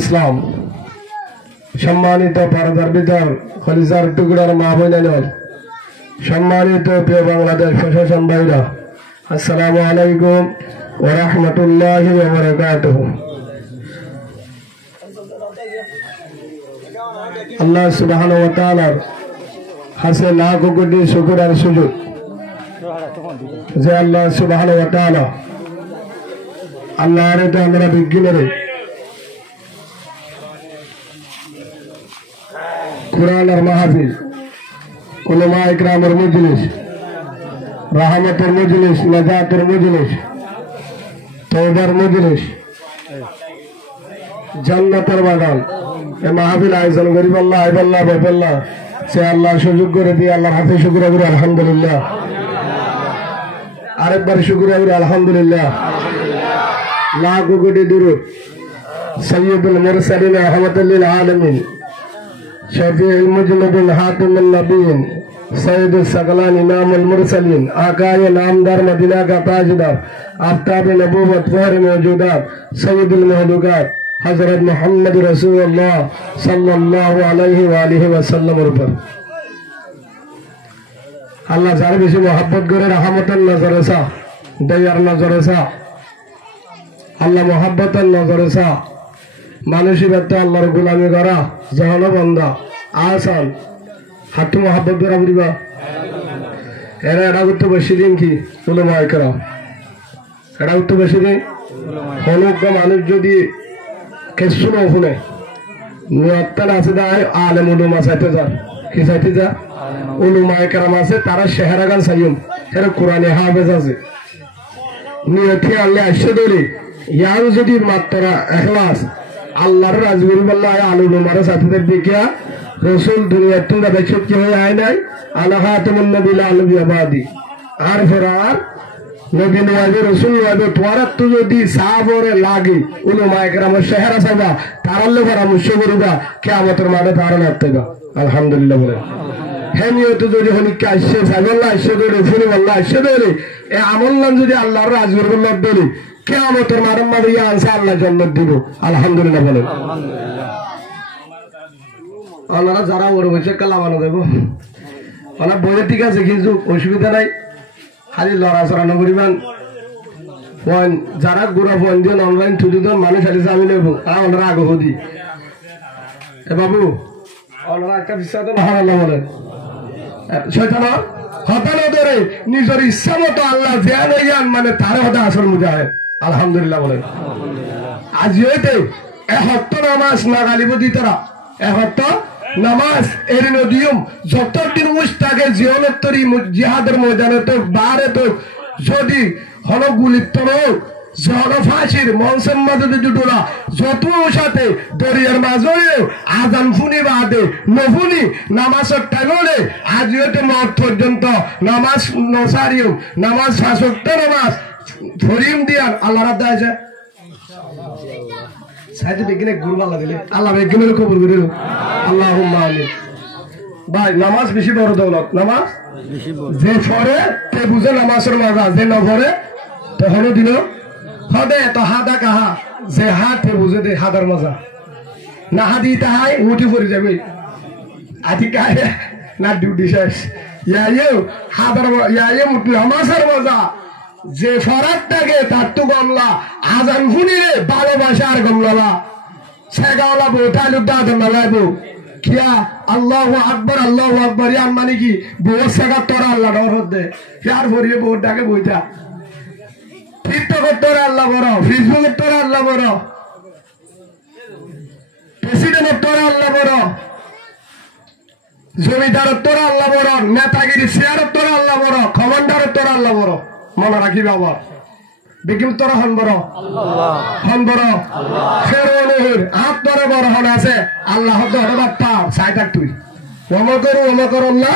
ইসলাম সম্মানিত পর্দার ভিতর খলিজার টুকরার মা বোনেরা, সম্মানিত প্রিয় বাংলাদেশ প্রশাসন ভাইরা, আসসালামু আলাইকুম ওয়া রাহমাতুল্লাহি ওয়া বারাকাতুহু। আল্লাহ সুবহানাহু ওয়া তাআলার হাসে লাখ কোটি শুকর আর সুজুদ যে আল্লাহ সুবহানাহু ওয়া তাআলা আল্লাহর তো আমরা বিজ্ঞানের কুরআনের মাহফিল, উলামা ইকরামের মজলিস, রাহমাতের মজলিস, নাজাতের মজলিস, তওবার মজলিস, জান্নাতের বাগান এই মাহফিল আয়োজন করি আল্লাহ আইবাল্লাহ বাবাল্লাহ সে আল্লাহ সুযোগ করে দিয়ে আল্লাহর হাতে শুকরিয়া করি আলহামদুলিল্লাহ। আরেকবার শুকরিয়া করি আলহামদুলিল্লাহ। লাখ কোটি দুরূদ সাইয়্যিদুল মুরসালিন রাহমাতুল লিল আলামিন শফিউল মুজনিবিন হাতিমুন নবিয়্যিন সৈয়দুস সাকলান ইমামুল মুরসালিন আকায়ে নামদার মদিনা का ताजदार आफ्ताब नबूवत फहर मौजूदात सैयदुल महलूकात हजरत मोहम्मद रसूलुल्लाह सल्लल्लाहु अलैहि व आलिहि वसल्लम पर अल्लाह যারা বেশি मोहब्बत করে रहमतन नजर सा दयार नजर सा আল্লাহ মোহাব্বতের নজরে সা মানুষের ব্যক্তি আল্লাহর গোলামি করা জাহান বন্দা আসান হাতু মোহাব্বত করা বুঝবা এরা এটা করতে বেশি দিন কি উলামা ইকরাম এটা করতে বেশি দিন হলুক মানুষ যদি কিছু না শুনে নিয়ত্তান আছে দায় আলেম উলামা চাইতে যা কি চাইতে যা উলামা ইকরাম আছে তারা শেহরাগান সাইয়ুম এরা কোরআনে হাফেজ আছে নিয়তি আল্লাহ আসে দলে ইয়ার যদি মাত্রা এখলাস আল্লাহর রাজগুরু বল্লাহ আলুল মারা সাথীদের দেখিয়া রসুল দুনিয়ার তোমরা বেশক কি হয়ে আয় নাই আল্লাহ তুমুন নবিল আলবি আবাদি আর ফরার নবী নওয়াজে রসুল নওয়াজে তোরা তো যদি সাহাবরে লাগে উলামা ইকরামের চেহারা চাইবা তারালে পরামর্শ করিবা কিয়ামতের মাঠে তারা লাগতেবা আলহামদুলিল্লাহ বলে হেমিয়ত যদি হনিকে আসছে সাইবল্লাহ আসছে দৌড়ে ফুলি বল্লাহ আসছে দৌড়ে এ আমল্লান যদি আল্লাহর রাজগুরু বল্লাহ দৌড়ে কিয়ামতের মাঠে ইয়া আনসা আল্লাহ জান্নাত দিব আলহামদুলিল্লাহ বলেন। ওনারা যারা ওর বসে কালামানো দেব ওনার বইয়ে ঠিক আছে কিন্তু অসুবিধা নাই, খালি লড়াচড়া নকরিবান যারা গুড়া ফোন দিয়ে অনলাইন থুদি দেন মানুষ আলিছে আমি নেব আর ওনারা আগে হদি এ বাবু ওনারা একটা বিশ্বাস আল্লাহ বলেন শয়তানা হতানো ধরে নিজের ইচ্ছা মতো আল্লাহ জ্ঞান জ্ঞান মানে তারে হতে আসল মুজাহিদ আলহামদুলিল্লাহ বলেন। আজ হইতে এহত্ত নামাজ না গালিব দিতরা এহত্ত নামাজ এর নদিয়ম যতদিন উস্তাকে জিয়নত্তরি জিহাদের ময়দানে তো বারে তো যদি হল গুলিপ্ত হোক জন ফাঁসির মনসের মাঝে জুটোরা যত সাথে দরিয়ার মাঝে আজান ফুনি বাদে নফুনি নামাজের টাইমে আজ হইতে মত পর্যন্ত নামাজ নসারিও নামাজ শাসক্ত নামাজ ফরিম দিয়ার আল্লাহ রাত আছে সাইতে বেগিনে গুরু আল্লাহ দিলে আল্লাহ বেগিনের কবর করে আল্লাহুম্মা আমিন। ভাই নামাজ বেশি বড় দৌলত, নামাজ যে পড়ে তে বুঝে নামাজের মজা, যে না পড়ে তখন দিল হদে তো হাদা কাহা যে হাত বুঝে দে হাদার মজা না হাদি তাহাই উঠি পড়ে যাবে আদি কাহে না ডিউটি শেষ ইয়াইও হাদার ইয়াইও মুঠি নামাজের মজা যে ফরাতটাকে তার তো গমলা আজান শুনিলে ভালোবাসার গমলা সেগাওলা বোঠালুক দাদন নালাইবো কিয়া আল্লাহু আকবার ইয়ান মানে কি বউ সেগা তোরা আল্লাহ ডর হদে ফিয়ার ভরিয়ে বউটাকে বইতা টিকটকের তোরা আল্লাহ বড়, ফেসবুকের তোরা আল্লাহ বড়, প্রেসিডেন্টের তোরা আল্লাহ বড়, জমিদারের তোরা আল্লাহ বড়, নেতাগিরি চেয়ারের তোরা আল্লাহ বড়, কমান্ডারের তোরা আল্লাহ বড়। মনে রাখি বাবা বেগিম তোরা হন বড় হন বড় ফেরোনের হাত তোরা বড় হন আছে আল্লাহ বাপ্পা সাইটাক তুই ওমা কর আল্লাহ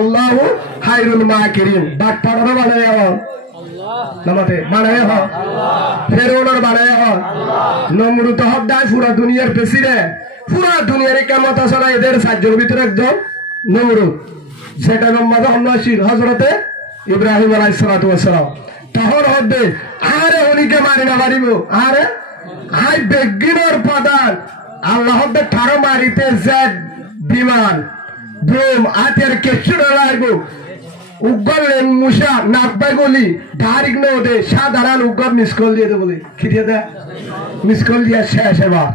আল্লাহু খায়রুল মাকিরিন বাপ্পা ওরা বানায় হন নামাতে বানায় হন ফেরোনের বানায় হন নমরুদ হক দায় পুরা দুনিয়ার প্রেসিডেন্ট পুরা দুনিয়ার কেমত আছে না এদের সাহায্যের ভিতরে একদম নমরুদ সেটা নম্বর হজরতে ইব্রাহিম আলাইহিস সালাতু ওয়াস সালাম তখন হবে আরে উনিকে মারি না মারিব আরে আই বেগিনর প্রধান আল্লাহ ঠারো মারিতে জেড বিমান ব্রোম আতের কেচুর লাইব উগ্গল মুসা নাকবাই গলি ধারিক নদে সাধারণ উগ্গল মিসকল দিয়ে বলি কি দিয়ে দে মিসকল দিয়ে শেষ এবার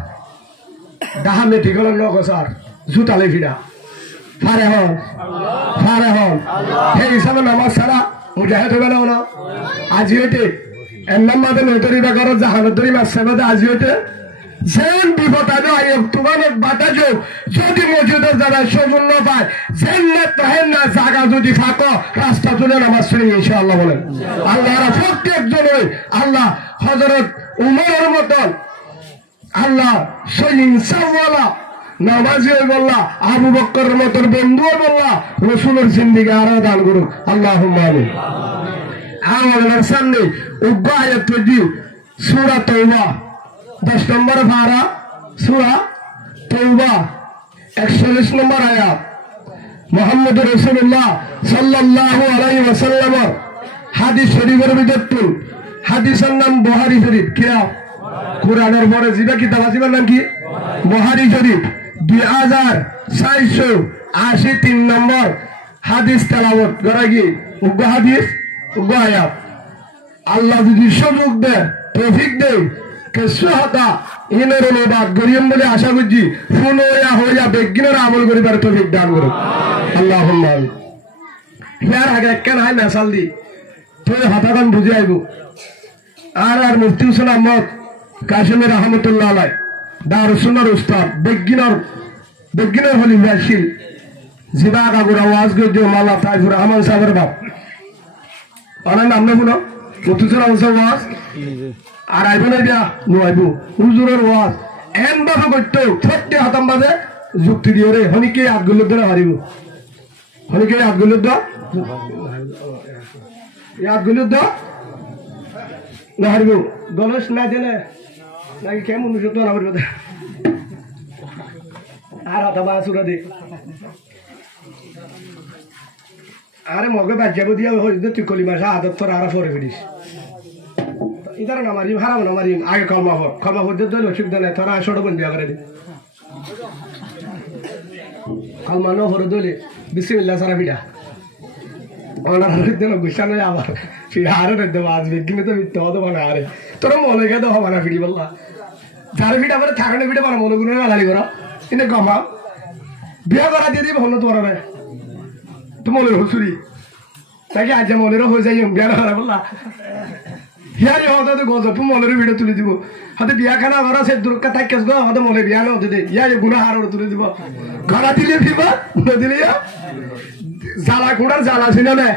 দাহা মেটি গেল নগো স্যার জুতালে ফিরা ফারে হন হে হিসাবে নামাজ ছাড়া মুজাহিদ হবে না আজি হইতে এর নাম মাঝে নৈতরি বাগার জাহানতরি মাসে মাঝে আজি হইতে যেন বিপদ আনো আইব তোমার বাতাজ যদি মসজিদের যারা সৌজন্য পায় জেন্নাত তাহেন না জায়গা যদি থাকো রাস্তা তুলে নামাজ পড়ি ইনশাআল্লাহ বলেন আল্লাহরা প্রত্যেকজনই আল্লাহ হযরত উমরের মতন আল্লাহ সেই ইনসাফওয়ালা নামাজি বললা আবু বকরের মতন বন্ধু বললা রাসূলের জিন্দেগি আরো দান করুক আল্লাহুম্মা আমিন আমাদের সামনে উগ্র আয়াত তৈরি সূরা তাওবা 10 নম্বর পারা সূরা তাওবা 41 নম্বর আয়াত মুহাম্মদ রাসূলুল্লাহ সাল্লাল্লাহু আলাইহি ওয়াসাল্লাম হাদিস শরীফের ভিতর হাদিসের নাম বুখারী শরীফ কিয়া কোরআনের পরে জিবা কিতাব আছে নাম কি বুখারী শরীফ 2483 নম্বর হাদিস তেলাওয়াত করা কি উগ্র হাদিস উগ্র আয়াত আল্লাহ যদি সুযোগ দেয় তৌফিক দেয় কিছু হতা ইনের অনুবাদ করিম বলে আশা করছি ফুল হইয়া বেগিনের আমল করিবার তৌফিক দান করুক আল্লাহুম্মা আমিন ইয়ার আগে কেন হয় মেসাল দি তুই হতাকান বুঝে আইব আর মুফতি হোসেন আহমদ কাশিমের রহমতুল্লাহ আলাই দারুস সুন্নাহর উস্তাদ বেগিনের হলি ওয়াসিল জিবা কাগুরা ওয়াজ গজো মালা তাইফুর রহমান সাহেবের বাপ অনেক নাম নেব না মুফতি হোসেন আহমদ ওয়াজ আর আইব না দিয়া নো আইব হুজুরের ওয়াজ এন বাবা করতো সত্যি হতাম বাজে যুক্তি দিও রে হনিকে হাতগুলো ধরে হারিব হনিকে হাতগুলো দ হাতগুলো দ না হারিব গলস না জেনে নাকি কেমন তো আমার কথা আর হতা বা সুরা দে আরে মগে বাজ্যাবো দিয়া হইতো তুই কলি মাসা আদত তোর আর পরে বিড়িস ইতারা না মারিম হারাম না মারিম আগে কলমা ভর দিলে অসুবিধা নেই তোরা ছোট বন্ধু করে দি কলমা ন ভরে দিলে বিসমিল্লাহ সারা বিড়া ওনার দিন গুসা নয় আবার ফিরে আরো দেবো আজ বিজ্ঞানে তো মিথ্যে হতো মানে আরে তোরা মনে গে তো হবা না ফিরি বললা যারা ফিটা মানে থাকানো ফিটে মানে মনে গুলো গালি করা কিন্তু কমা বিয়া করা দিয়ে দিবে হলো তোরা তো মনের হুসুরি তাকে আজ মনেরও হয়ে যাই বিয়া করা বললা হিয়ারি হতে গজব মনের ভিডিও তুলে দিব হয়তো বিয়া খানা ঘর সে দুর্গা থাকেস গো হয়তো মনে বিয়া না হতে দে ইয়া গুণা হার তুলে দিব ঘরা দিলে ফিবা না দিলে জ্বালা কুড়ার জ্বালা ছিল না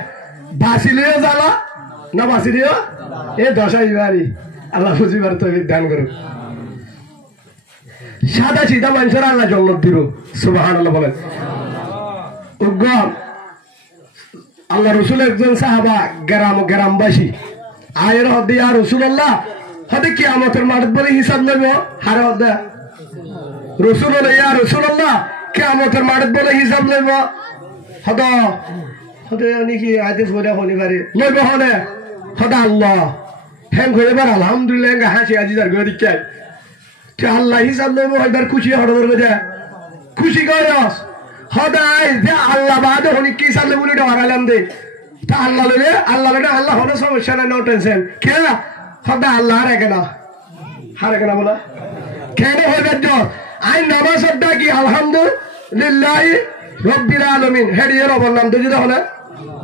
বাঁচিলেও জ্বালা না বাঁচিলেও এ দশা ইবারি আল্লাহ বুঝিবার তো ধ্যান করো সাদা সিধা মানুষের আল্লাহ জন্নত দিব সুবহানাল্লাহ বলেন উগ্র আল্লাহ রসুল একজন সাহাবা গ্রামবাসী আয়ের হদে আর রসুল্লাহ হদে কি আমাদের মাঠ বলে হিসাব নেব হারে হদে রসুল ইয়া রসুল্লাহ কে আমাদের মাঠ বলে হিসাব নেব হদ হদে নাকি আদেশ বলে শনিবারে লইব হনে হদা আল্লাহ হ্যাং হয়ে এবার আলহামদুলিল্লাহ হাসি আজি যার গরি কে আল্লাহ হিসাব নেব এবার খুশি হড় ধরবে যে খুশি করস হদাই যে আল্লাহ বাদ হনি কি হিসাব নেব বলে হারালাম দে তা আল্লাহ লইলে আল্লাহ হলো সমস্যা নাই নো টেনশন কে হদা আল্লাহ হারে কেনা বলা কেন হইবে আই নামাজ কি আলহামদুলিল্লাহ রব্বিল আলামিন হেডিয়ে রবের নাম তো যদি হলে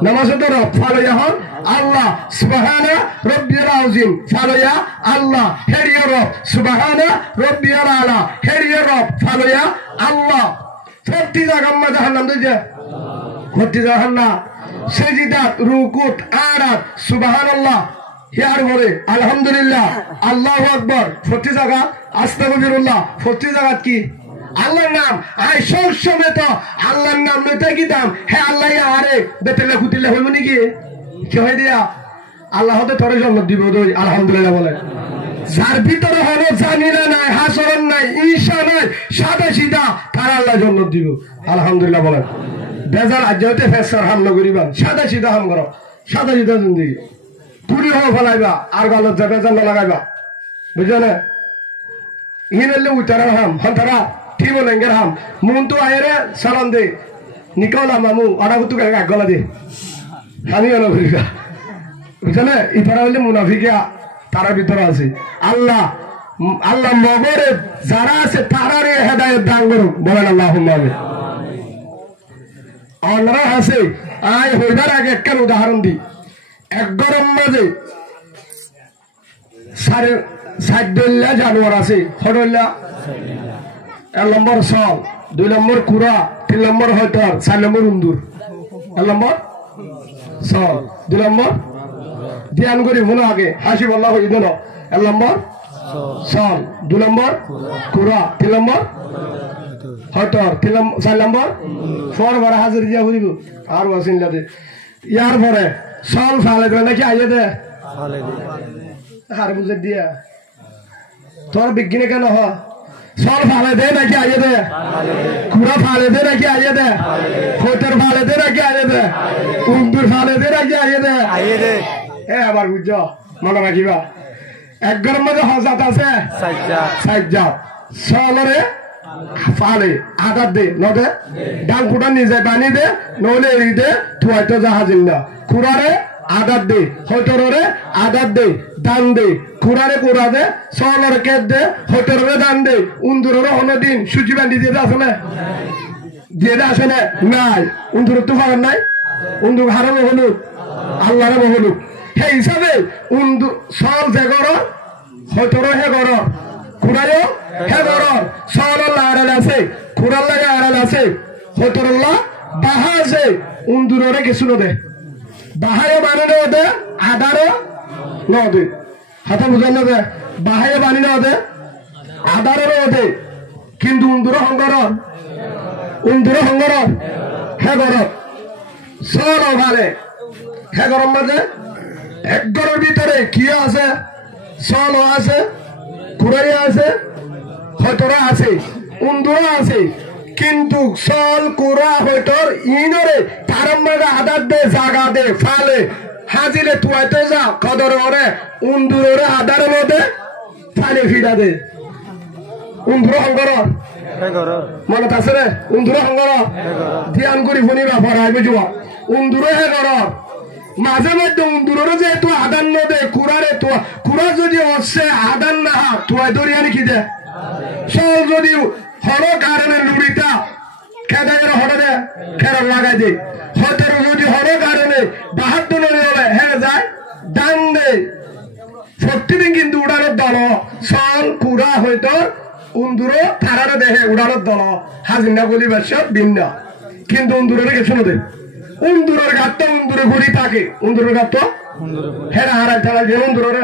নামাজ তো রব ফালয়া হন আল্লাহ সুবহানা রব্বিল আযীম ফালয়া আল্লাহ হেডিয়ে রব সুবহানা রব্বিল আলা হেডিয়ে রব ফালয়া আল্লাহ সত্যি জাগাম্মা জাহান্নাম তো যে সত্যি জাহান্নাম সেজিদাত রুকুত আরাত সুবহানাল্লাহ ইয়ার বলে আলহামদুলিল্লাহ আল্লাহু আকবার সত্যি জায়গা আস্তাগফিরুল্লাহ সত্যি জায়গা কি আল্লাহর নাম আই সব সময় তো আল্লাহর নাম লইতে কি দাম হে আল্লাহ আরে বেতেলে কুতিলে হইব নাকি কি হয় দিয়া আল্লাহ হতে তোরে জন্ম দিব দই আলহামদুলিল্লাহ বলে যার ভিতরে হলো জানিনা নাই হাসরন নাই ঈশা নাই সাদা সিধা তার আল্লাহ জন্ম দিব আলহামদুলিল্লাহ বলে বেজার আজ হতে ফেসার হামলা করিবা সাদা সিধা হাম করো সাদা সিধা জিন্দগি পুরি হওয়া ফেলাইবা আর গালত যা বেজার না লাগাইবা বুঝছো না ইনলে উতারা হাম হন্তরা ঠিবো লেঙ্গের হাম মুন তো আয়রে সালাম দে নিকলা মামু আড়া হুতু গলা দে আমি হলো ভরিকা বুঝলে ইতারা হলে মুনাফিকা তারা ভিতরে আছে আল্লাহ আল্লাহ মগরে যারা আছে তারারে হেদায়েত দান করুন বলেন আল্লাহুম্মা আমিন অনরা আছে আয় হইবার আগে একটা উদাহরণ দি এক গরম মাঝে সাড়ে 60 জানুয়ার আছে হড়ল্লা 1 নম্বর সল 2 নম্বর কুড়া 3 নম্বর হয়তর 4 নম্বর উন্দুর 1 নম্বর সল 2 নম্বর ধ্যান করি মনে আগে হাসি বল্লা হই দিল 1 নম্বর সল 2 নম্বর কুড়া 3 নম্বর হয়তর 4 নম্বর ফর বড় হাজির দিয়া হইব আর ওয়াসিন লাদে ইয়ার পরে সল ফালে দে নাকি আইয়ে দে ফালে দে আর বুঝে দিয়া তোর বিজ্ঞানী কেন হ সল ফালে দে নাকি আইয়ে দে কুড়া ফালে দে নাকি আইয়ে দে ফতর ফালে দে নাকি আইয়ে দে উন্দুর ফালে দে নাকি আইয়ে দে এ আবার বুঝছ মনে রাখিবা এক ঘরের মধ্যে হজাত আছে সাজ্জা সলরে ফালে আদার দে নদে ডান ফুটা নিজে বানি দে নলে এড়ি দে তুয়াইতো জাহাজিন না কুড়ারে আদার দে হতরে আদার দে দান দে কুড়ারে কুড়া দে সলরে কেট দে হতরে দান দে উন্দুরের অন্যদিন সূচি বান্ধি দিয়ে আসলে দিয়ে আসে না নাই উন্দুর তো পারেন নাই উন্দুর হারানো হলুক আল্লাহরে হলুক সেই হিসাবে উন্দুর সল যে গর হতর হে গর কুড়াইও হে গর সলল্লা আড়াল আছে কুড়াল্লা আড়াল আছে হতরল্লা বাহা আছে উন্দুরে কিছু নদে বাহায় বানি নদে আদারও নদে হাতে বুঝান নদে বাহায় বানি নদে আদারও নদে কিন্তু উন্দুর হঙ্গর হে গর সল ভালে হে গরম মাঝে এক ঘরের ভিতরে কি আছে সল আছে কুড়াইয়া আছে হয়তরা আছে উন্দুরা আছে কিন্তু সল কুড়া হয়তর ইনরে তার মধ্যে আদার দে জাগা দে ফালে হাজিরে তুয়াইতে যা কদর ওরে উন্দুরে আদার মধ্যে ফালে ফিরা দে উন্দুর হঙ্গর মনে আছে রে উন্দুর হঙ্গর ধ্যান করি শুনিবা পড়াই বুঝবা উন্দুরে হে গর মাঝে মধ্যে উন্দুরের যেহেতু আদান নদে কুড়ারে তোয়া কুড়া যদি অসে আদান না তোয়া দরিয়া কি দে সল যদি হলো কারণে লুড়িটা খেদাইয়ের হরে খেরা লাগাই দে হয়তো যদি হলো কারণে বাহাত্তর হলে হ্যাঁ যায় ডান দে প্রতিদিন কিন্তু উড়ানোর দল সল কুড়া হয়তো উন্দুরো তারার দেহে উড়ানোর দল হাজিনা গলি ব্যবসা ভিন্ন কিন্তু উন্দুরের কিছু দে উন্দুরের গাত উন্দুরে ঘুরি থাকে উন্দুরের গাত হেরা হারাই তারা যে উন্দুরে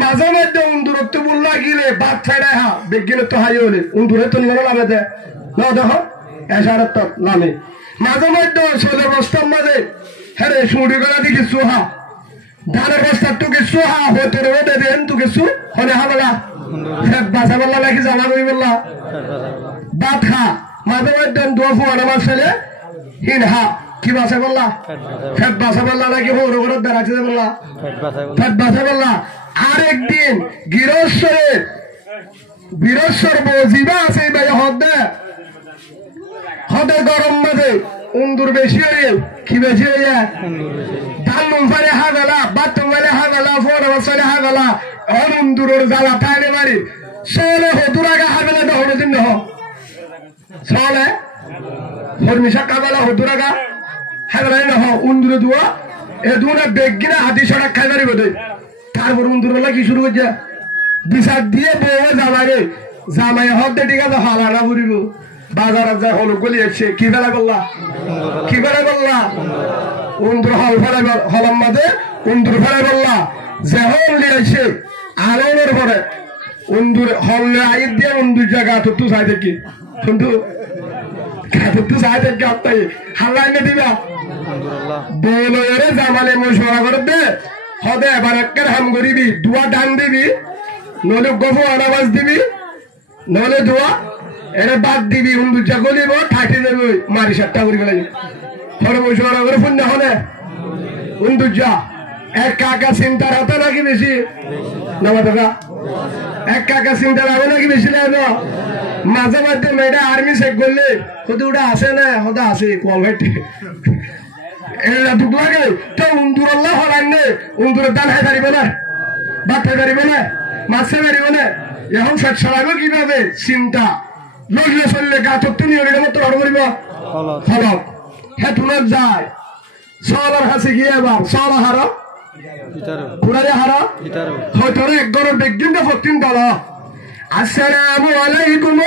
মাঝে মধ্যে উন্দুরত্ব বললা গিলে বাদ ছেড়ে হা বিজ্ঞানের তো হাই হলে উন্দুরে তো নিয়ে নামে দে না দেখো এসারের তো নামে মাঝে মধ্যে ষোলো বস্তার মাঝে হ্যাঁ সুড়ি গলা দিয়ে কিছু হা ধানের বস্তার তো কিছু হা হতে রোদে দেন তো কিছু হলে হা বলা ফেট বাসা বললা নাকি জামা করি বললা বাদ খা মাঝে মধ্যে দোয়া ফুয়ানো মাছ ছেলে হিন হা কি বাসা বললা ফেট বাসা বললা নাকি হৌর ঘর বেড়াচ্ছে বললা ফেট বাসা বললা আরেকদিন বীরেশ্বর বজিবা আছে ভাই হদে গরম মাঝে উন্দুর বেশি হয়ে কি বেশি হয়ে ধান নুমফারে হা গলা বাথরুম হা গলা ফোর বছরে হা গলা অন উন্দুরের জ্বালা টাইনে মারি সলে হতুরাগা হাবেলে দহন দিন নহ সলে হরমিশা কাবেলা হতুরাগা হাবেলে নহ উন্দুরে দুয়া এ দুনা বেগিনা হাতি সড়ক খাই মারি বোধ তারপর উন্দুরবেলা কি শুরু করছে বিচার দিয়ে বউয়ে জামাই জামাই হক দে ঠিক আছে হালানা ঘুরিব বাজার যা হল গলি এসছে কি বেলা করলা উন্দুর হল ফেলে হলাম মাঝে উন্দুর ফেলে বললা যে হল নিয়ে এসে আলোনের পরে উন্দুর হলে আইত দিয়ে উন্দুর জায়গা তো চাই দেখি কিন্তু তো চাই দেখি আপনাই হাল্লাই নে দিবা বলে জামালে মশলা করে দে হদে এবার একটা হাম করিবি দুয়া ডান দিবি নলে গফু আনাবাজ দিবি নলে দুয়া এর বাদ দিবি উন্দুজা গলিব ঠাকি দেবে মারি সাতটা করি গেলে হরে মশলা করে ফুন্না হলে উন্দুজা এক কাকা চিন্তার হাতে নাকি বেশি না বাবা এক কাকা চিন্তা লাগবে নাকি বেশি লাগবে মাঝে মাঝে মেয়েটা আর্মি চেক করলে হতে ওটা আসে না হতে আসে কোয়ালভাইট এটা দুঃখ লাগে তো উন্দুর আল্লাহ হলান নে উন্দুরের দান খাই পারিব না ভাত খাই পারিব না মাছ খাই পারিব না এখন ফেট সরাবে কিভাবে চিন্তা লইলে চললে গা তত্ত্ব নিয়ে মতো হর করিব ফলক হে তুলার যায় সবার কাছে গিয়ে এবার সব হারা কুড়ারে হারা হয়তো এক গরের বেগদিনটা ফক্তিন দল আসসালামু আলাইকুম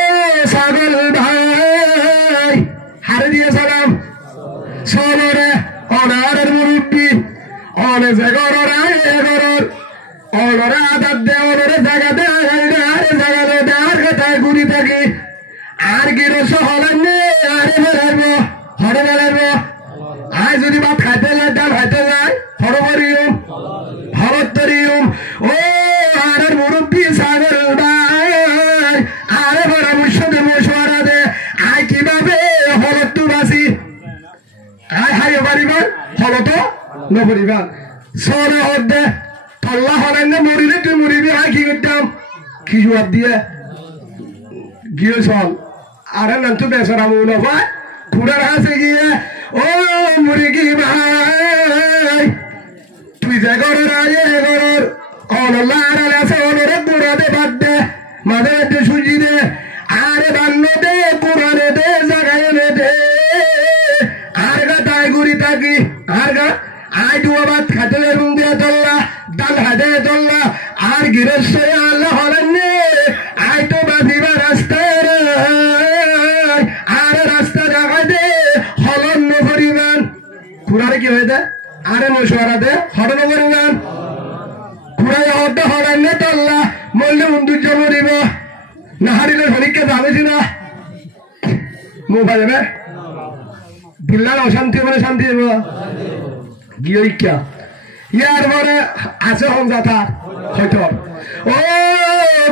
সাগর ভাই হারে দিয়ে সালাম সলরে অনারের মুরব্বী অনে যে গরর আয় গরর অনরে আদার দে অনরে জায়গা দে আরে জায়গা দে আর কথায় ঘুরি থাকি আর গিরস হলেন নে আরে বেড়াইব হরে বেড়াইব আয় যদি ভাত খাইতে যায় ডাল খাইতে যায় হরবরিয়ম হরত্তরিয়ম ও আরের মুরব্বী সাগর ভাই আরে পরামর্শ দে মশওয়ারা দে আয় কিভাবে হরত্তু বাসি আয় হাই পারিবার হলত নপরিবার সরে হদ দে তল্লা হলেন না মরিলে তুই মরিবি আয় কি করতাম কি জবাব দিয়ে গিয়ে চল আরে নাম তো বেচারা মৌল ভাই খুড়ার হাসে গিয়ে ও মুরগি ভাই তুই যে ঘরের আয়ে ঘরের অনল্লা আড়ালে আছে অনরে পুরাদে বাদ দে মাঝে মধ্যে সুজি দে আরে বান্ন দে পুরানে দে জাগায় দে আর গা তাই গুড়ি থাকি আর গা আয় দুয়া ভাত খাতে রুম দিয়ে তোল্লা ডাল হাতে তোল্লা আর গৃহস্থ আল্লাহ হলেন নে আয় তো বাঁধিবা রাস্তায় আর রাস্তা জাগায় দে হলন নগরিবান খুড়ারে কি হয়ে দে আরে মশওয়ারা দে হরণ নগরিবান খুড়াই হদ হলেন নে তোল্লা মরলে উন্দুর্য মরিব না হারিলে হরিকে যাবেছি না মোবাইল যাবে দিল্লার অশান্তি মানে শান্তি দেব গিয়ে ইকা ইয়ার পরে আছে হমজাতা হয়তো ও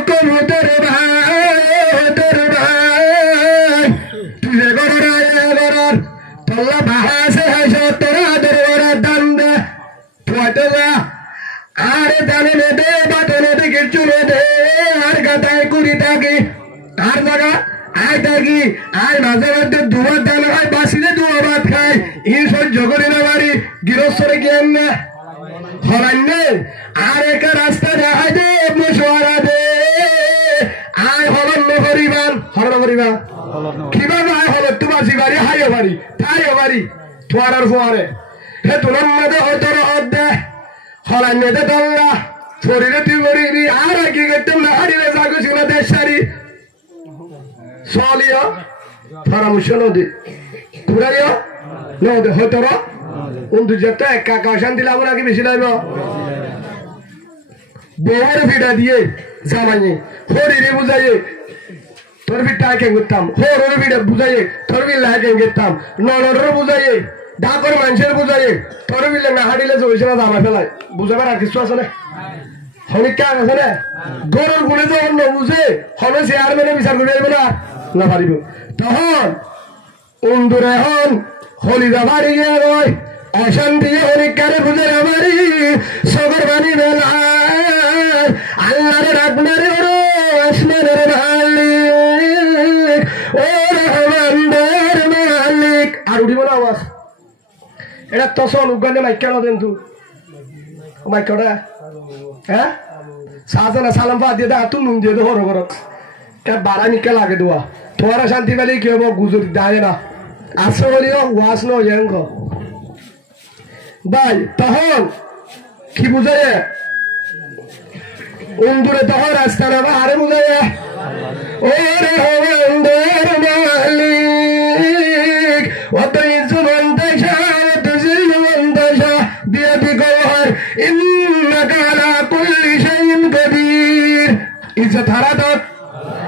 কবুতর ভাই তুই যে গরর তোল্লা বাহা আছে তোরা আদর দান দে হয়তো আরে দানে নে দে বাটনে দে কিছু নে দে আর গাতায় কুড়ি থাকি আর জায়গা আয় থাকি আয় মাঝে মধ্যে দুবার দান হয় বাসিলে দুয়া ভাত খায় এই সহ্য করি না বাড়ি গৃহস্থরে জ্ঞান না হলান নে আর একটা রাস্তা দেখাই দে মশওয়ারা দে আয় হলন নগরিবান হরণ নগরিবান কিভাবে আয় হল তোমার বাড়ি হাইও বাড়ি তাইও বাড়ি তোমার আর ফোয়ারে হে তোমার মধ্যে হয়তো হদ দে হলান নে দে দল্লা শরীরে তুই মরিবি আর কি করতাম না হারিলে জাগুছি না দেশ সারি চলিও পরামর্শ নদী ঘুরাইও নদী হয়তো উন্দু যেত এক কাকা শান্তি লাগবো নাকি বেশি লাগবে বউয়ের ফিটা দিয়ে জামাইয়ে হরিরে বুঝাইয়ে তোর ফিটা কেন করতাম হরের ফিটা বুঝাইয়ে তোর বিল্লা কেন করতাম ননরের বুঝাইয়ে ডাকর মানুষের বুঝাইয়ে তোর বিল্লা না হারিলে চলছে না জামা ফেলায় বুঝাবার আর কিছু আছে না হনিকা আছে না গরুর গুণে যখন নবুঝে হলে চেয়ারম্যানে বিচার করে যাবে না পারিব তখন উন্দুরে হন হলিদা বাড়ি গিয়ে রয় অশান্তি হরিকারে বুঝে আমারি সগর বাণী বেলা আল্লাহরে রাখনারে আসমানের মালিক ও রহমানদের মালিক আর উঠিব না আওয়াজ এটা তখন উগানে মাইকা দেন তু মাইকাটা হ্যাঁ সাজানা সালাম পা দিয়ে দা তুই নুন দিয়ে হর ঘর বাড়া নিকা লাগে দোয়া তোমার শান্তি পেলে কি হবো গুজর দেয় না আসো বলিও ওয়াস নঙ্গ ভাই তখন কি বুঝায় উন্দুরে তখন রাস্তা না আরে বুঝায় ও রে হন্দের মালিক অত ইজুমান দেশা অত জিলুমান দেশা দিয়ে দিগর ইন্নাকা আলা কুল্লি শাইইন কদির ইজ্জত হারাদত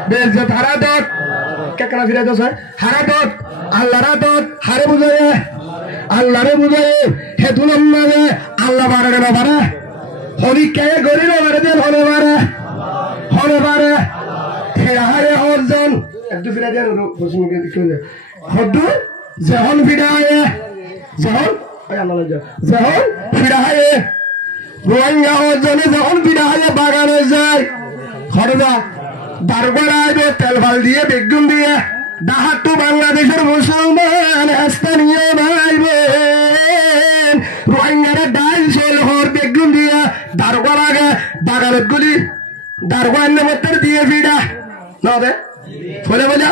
বেইজ্জত হারাদত কেকনা ফিরে দছ হারাদত আল্লাহ রাদত হারে বুঝায় আল্লাহরে বুঝায় হে তুলম না আল্লাহ বারে না বারে হরি কে গরি না বারে দেন হনে বারে হে হারে হরজন একটু ফিরে দেন বসুন কে হদু যখন ফিরে আয়ে যখন আল্লাহ যখন ফিরে আয়ে রোহিঙ্গা জনে যখন বিনা হয়ে বাগানে যায় খরচা দারগোড়া আইবে তেল ভাল দিয়ে বেগুন দিয়ে ডাহাট্টু বাংলাদেশের মুসলমান স্থানীয় ভাইবেন রোহিঙ্গারা ডাল সেল হর বেগুন দিয়ে দারগোড়া আগে বাগানত গুলি দারগোয়ার নেমত্তর দিয়ে ভিড়া না দে বলে বলে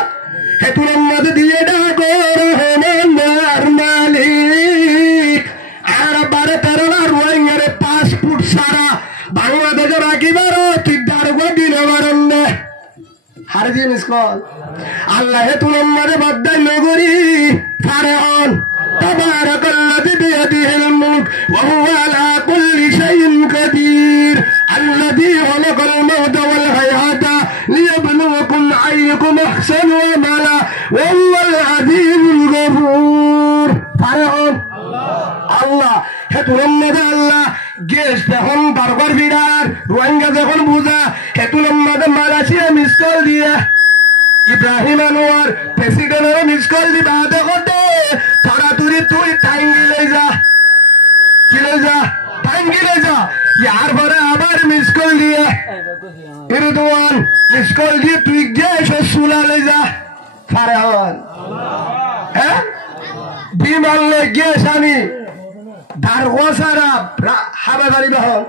হেতুর মধ্যে দিয়ে ডাকো রহমান মালিক আর 12-13 রোহিঙ্গারে 5 ফুট সারা বাংলাদেশে রাখিবার তুই দারগো দিলে বারণ হারে দিয়ে মিসকল আল্লাহ হেতুর মধ্যে বাদ্দাই নগরী ফারেহন তাবারাকাল্লাযী বিয়াদিহিল মুলক ওয়া হুয়া আলা কুল্লি শাইইন কাদির الذي خلق الموت والحياة ليبلوكم أيكم أحسن عملا وهو العزيز الغفور فرحون الله হেতুরম মধ্যে আল্লাহ গেস যখন বারবার বিড়ার রোহিঙ্গা যখন বুঝা হেতুরম মধ্যে মালয়েশিয়া মিসকল দিয়ে ইব্রাহিম আনোয়ার প্রেসিডেন্টের মিসকল দিবা দেখতে তাড়াতাড়ি তুই টাইঙ্গি লই যা কি লই যা টাইঙ্গি লই যা यार बड़ा आबार मिस्कल दिया इरदवान मिस्कल दिए तुई गए सुला ले जा फरहान हैं बीमार ले गए सानी दारगो सारा हबेदारी बहन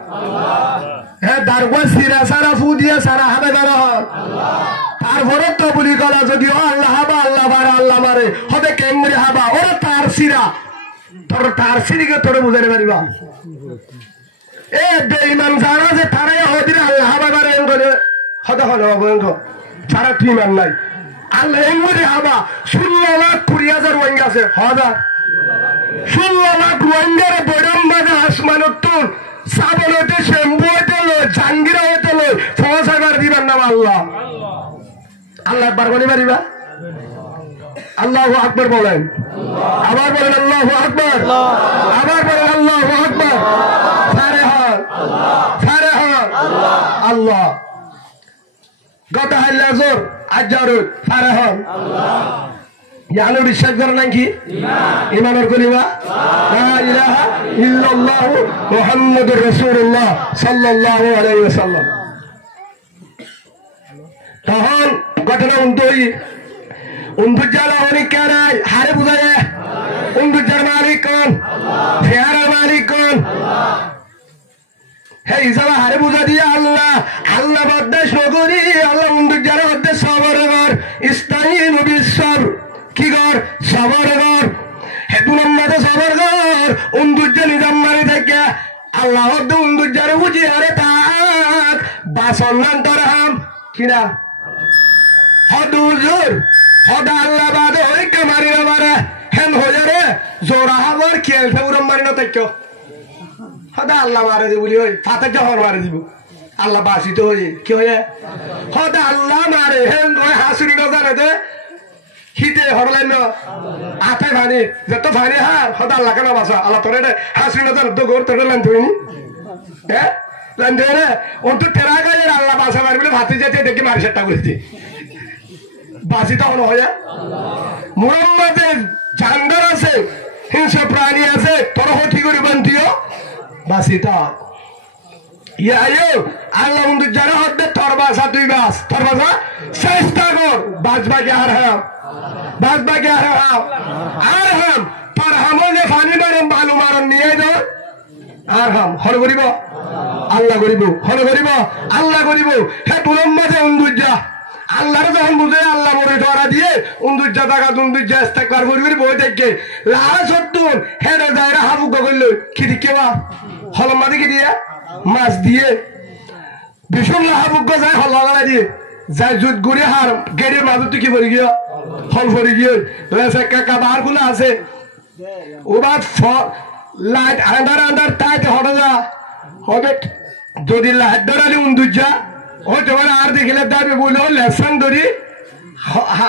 हैं दारगो सिरा सारा फूदिया सारा हबेदारा हन तार भरत तो बुली कला जो दियो अल्लाह हबा अल्लाह बारा अल्लाह मारे हबे केंगरी हबा और तार सिरा तोर तार सिरी के तोरे बुझाने मारिबा এ বেঈমান যারা যে তারাই হদির আল্লাহ বাবার এন করে হদা হলো বঙ্গ সারা তিমান নাই আল্লাহ এন করে হাবা 16,20,000 রোহিঙ্গা আছে হদা 16,00,000 রোহিঙ্গার বড়ম বাদা আসমানত তুন সাবল হতে শ্যাম্পু হতে লয় জাঙ্গিরা হতে লয় ফসাবার দিবেন না আল্লাহ আল্লাহ একবার বলি পারিবা আল্লাহু আকবার বলেন আবার বলেন আল্লাহু আকবার আবার বলেন আল্লাহু আকবার Allah gata halazor ajarut farahon yani বিশ্বাস করে নাকি ঈমানের কলিমা লা ইলাহা ইল্লাল্লাহ মুহাম্মাদুর রাসূলুল্লাহ সাল্লাল্লাহু আলাইহি ওয়াসাল্লাম তখন ঘটনা উন্দুজালা হনি কারাই হারে বুঝায় উন্দুজার মালিক কোন ফেয়ারার মালিক কোন হে ইসালা হারে বুঝা দিয়ে আল্লাহ আল্লাহ বদ্দেশ নগরী আল্লাহ উন্দুক যারা হদ্দে সবর গর ইস্তাইন বিসবর কি গর সবর গর হেতু নম্বরে সবর গর উন্দুক যে নিজাম মারি থেকে আল্লাহ হদ্দে উন্দুক যারা বুঝি আরে তাক বাসন নান তরহাম কিনা হদ হুজুর হদ আল্লাহ বাদে হইকে মারি না মারে হেন হয়ে রে জোরা হাবর খেলতে উরম মারি না তাইকো হদা আল্লাহ মারে দিব বলি ওই ফাতে যখন মারে দিব আল্লাহ বাসিত হয়ে কি হয়ে হদা আল্লাহ মারে হেন ওই হাসুরি না জানে দে হিতে হরলাই না আতে ভানি যত ভানি হার হদা আল্লাহ কেন বাসা আল্লাহ তোরে হাসুরি না জানে তো গোর তোরে লান তুই হ্যাঁ লান দে রে ওন তো তেরা গায়ে আল্লাহ বাসা মারবি ভাতে যেতে দেখি মারি সেটা করেছে বাসিত হলো হয়ে মুহাম্মাদের জানদার আছে হিংস্র প্রাণী আছে তোর হতি করে বান্তিও বাসিতা ইয়ায়ো আল্লাহ উন্দ যারা হদ্দে তোর বাসা তুই বাস তোর বাসা চেষ্টা কর বাজবা কে আর হাম বাজবা কে আর হাম তোর হামলে ফানি মারম বালু মারম নিয়ে যাও আর হাম হল করিব আল্লাহ করিব হল করিব আল্লাহ করিব হে তুলম মাঝে উন্দুজা আল্লাহর যখন বুঝে আল্লাহ মরে ধরা দিয়ে উন্দুজা টাকা উন্দুজা ইস্তেকবার করিবি বই দেখে লাশ হতুন হেরে যায়রা হাবু গগল কি দিকেবা হলম মাঝে কি দিয়ে মাছ দিয়ে ভীষণ হাবুক যায় হল লাগাই দিয়ে যাই জুত গুড়ি হার গেড়ির মাজত কি পড়ি গিয়া হল পড়ি গিয়ে লেসে কাকা বার গুলো আছে ও বাদ লাইট আন্ডার তাইতে হটে যা হবে যদি লাইট ধরালি উন্দুজা ও তোমার আর দেখিলে দাবি বলে লেসান ধরি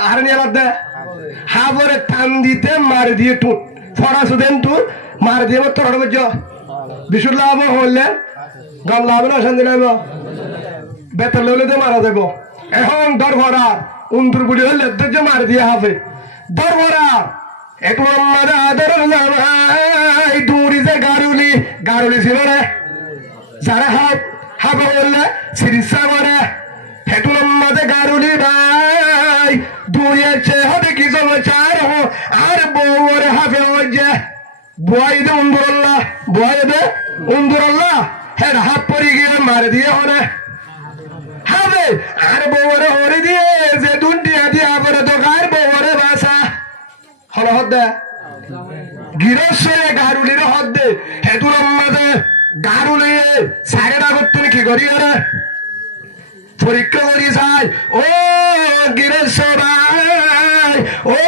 হার নিয়ে দে হাবরে টান দিতে মার দিয়ে টুট ফড়া সুদেন তু মার দিয়ে তোর হটে বুঝ বিশুর লাভ হলে গাম লাভ না শান্তি লাভ বেতন লইলে তো মারা যাব এখন দর ভরা উন্দুর বুড়ি হলে যে মার দিয়ে হাফে দর ভরা এক নম্বর আদর জামাই দূরি যে গারুলি ছিল রে যারা হাবা বললে চিকিৎসা করে হেতুর মাঝে গারুলি ভাই দুয়ের চেহারে কি চলো চার আর বউরে হাফে হয়ে বয় দে উন্দুরল্লাহ বয় দে উন্দুরল্লাহ হ্যাঁ হাত পরি গিয়ে মারে দিয়ে হলে হবে আর বউরে হরে দিয়ে যে দুটিয়া দিয়ে আবার তো গার বউরে বাসা হল হদ্দে গিরস্বরে গারুলির হদ্দে হেতুর মাঝে গারুলিয়ে সাইডা করতে কি করি রে পরীক্ষা করি চাই ও গিরস্বর ভাই ও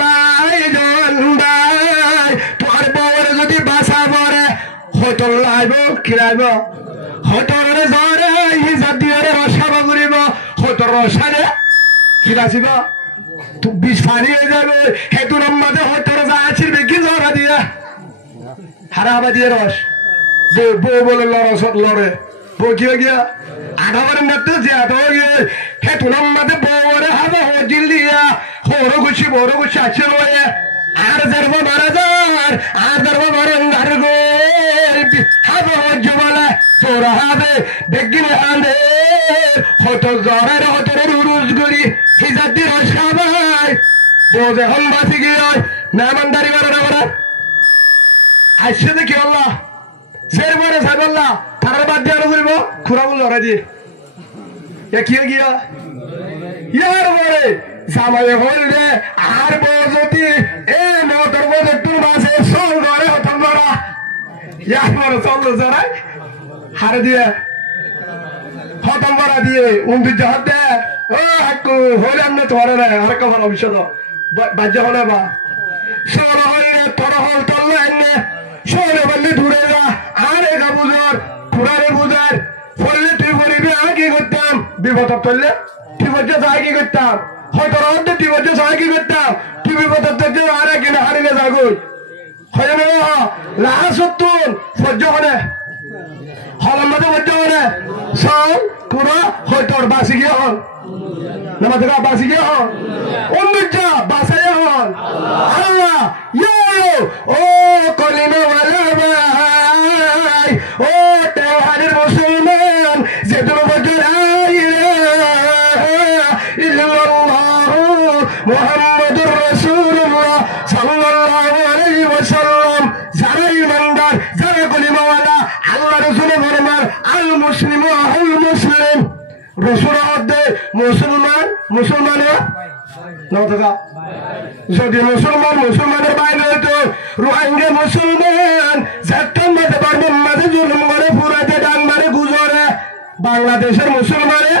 ভাই জন ভাই তোর বউরে যদি বাসা পরে হয়তো লাইব কি লাইব হয়তো জ্বরে হিসাব দিয়ে রসা বাগুরিব হয়তো রসারে কি রাখিব তুই বিষ ফানি হয়ে যাবে হেতু নম্বরে হয়তো যা আছিস কি জ্বরা দিয়া হারাবা দিয়ে রস বউ বলে লড়ে বউ কি গিয়া আধাবারের মধ্যে যে আধা গিয়ে হেতু নম্বরে বউরে হাবা হজিল দিয়া হরো গুছি বড় গুছি আছে রয়ে আর ধর্ম মারা যার আর ধর্ম মারেন ধার গো হাবা হজ বলে তোরা হবে বেগিন আনে হয়তো জ্বরের হয়তো রুরুজ করি হিজাতি রস খাবাই বউ যখন বাঁচি গিয়ে মেহমানদারি করে না আসছে দেখি আল্লাহ সের পরে সাহেব আল্লাহ তারা বাদ দিয়ে করব খুড়াবো জ্বরা দিয়ে কি গিয়া ইয়ার পরে জামাই হলে আর বউ যদি এ নতর বউ একটু বাসে সল ঘরে হতাম ধরা ইয়ার পরে চল জড়াই হারে দিয়ে হতাম করা দিয়ে উন্দির জাহাজ দে ও হাক্কু হলে আমরা তো হরে নাই আর কবার অভিষেক বাজ্য হলে বা সল হলে তোর হল তল্লা এনে সলে বললে দূরে যা আরে গা বুঝার খুড়ারে বুঝার বললে তুই বলিবি আর কি করতাম বিপদ পড়লে তুই বলছে তাই কি করতাম হয়তো রাতে তুই বলছে তাই কি করতাম তুই বিপদ পড়ছে আরে কিনা হারিলে যাগুই হয় না লাহা সত্তর সহ্য হলে হলের মধ্যে সহ্য হলে সব কুড়া হয়তো বাসি গিয়ে হল নামা থেকে বাসি গিয়ে হল অন্যটা বাসায় হল আল্লাহ ও কলিমাওয়ালা ভাই ও তেওহারের মুসলমান যে তুমি বলছো মুহাম্মাদুর রাসূলুল্লাহ সাল্লাল্লাহু আলাইহি ওয়াসাল্লাম যারা ঈমানদার যারা কলিমাওয়ালা আল্লাহ রাসূলের ফরমান আল মুসলিমু আহুল মুসলিম রাসূল হদ্দে মুসলমানের নতকা যদি মুসলমানের বাইরে হইতো রোহিঙ্গা মুসলমান যাত্রার মাঝে বারবার মাঝে জুলুম করে পুরাতে ডান মারে গুজরে বাংলাদেশের মুসলমানে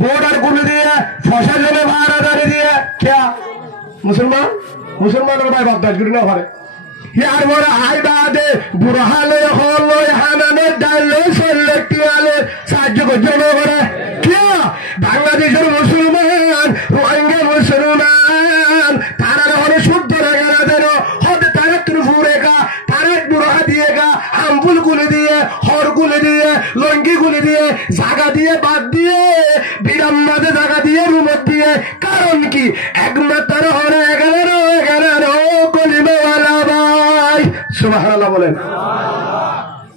বর্ডার গুলি দিয়ে ফসা জলে ভাড়াদারি দিয়ে খেয়া মুসলমানের ভাই বাদ করি না পারে ইয়ার বড় হাই বাদে বুড়ো হালে হল হানানে ডালে সল্লে টিয়ালে সাহায্য করছে করে খেয়া বাংলাদেশের মুসলমান রোহিঙ্গা মুসলমান তারা হলে শুদ্ধ রেখে না যেন হতে তারা ত্রিপুরে গা তারা বুড়ো দিয়ে গা আমপুল গুলি দিয়ে হর গুলি দিয়ে লঙ্গি গুলি দিয়ে জাগা দিয়ে বাদ দিয়ে বিরাম মাঝে জাগা দিয়ে রুমত দিয়ে কারণ কি একমাত্র হরে এগারো কলিমাওয়ালা ভাই সুবহানাল্লাহ বলেন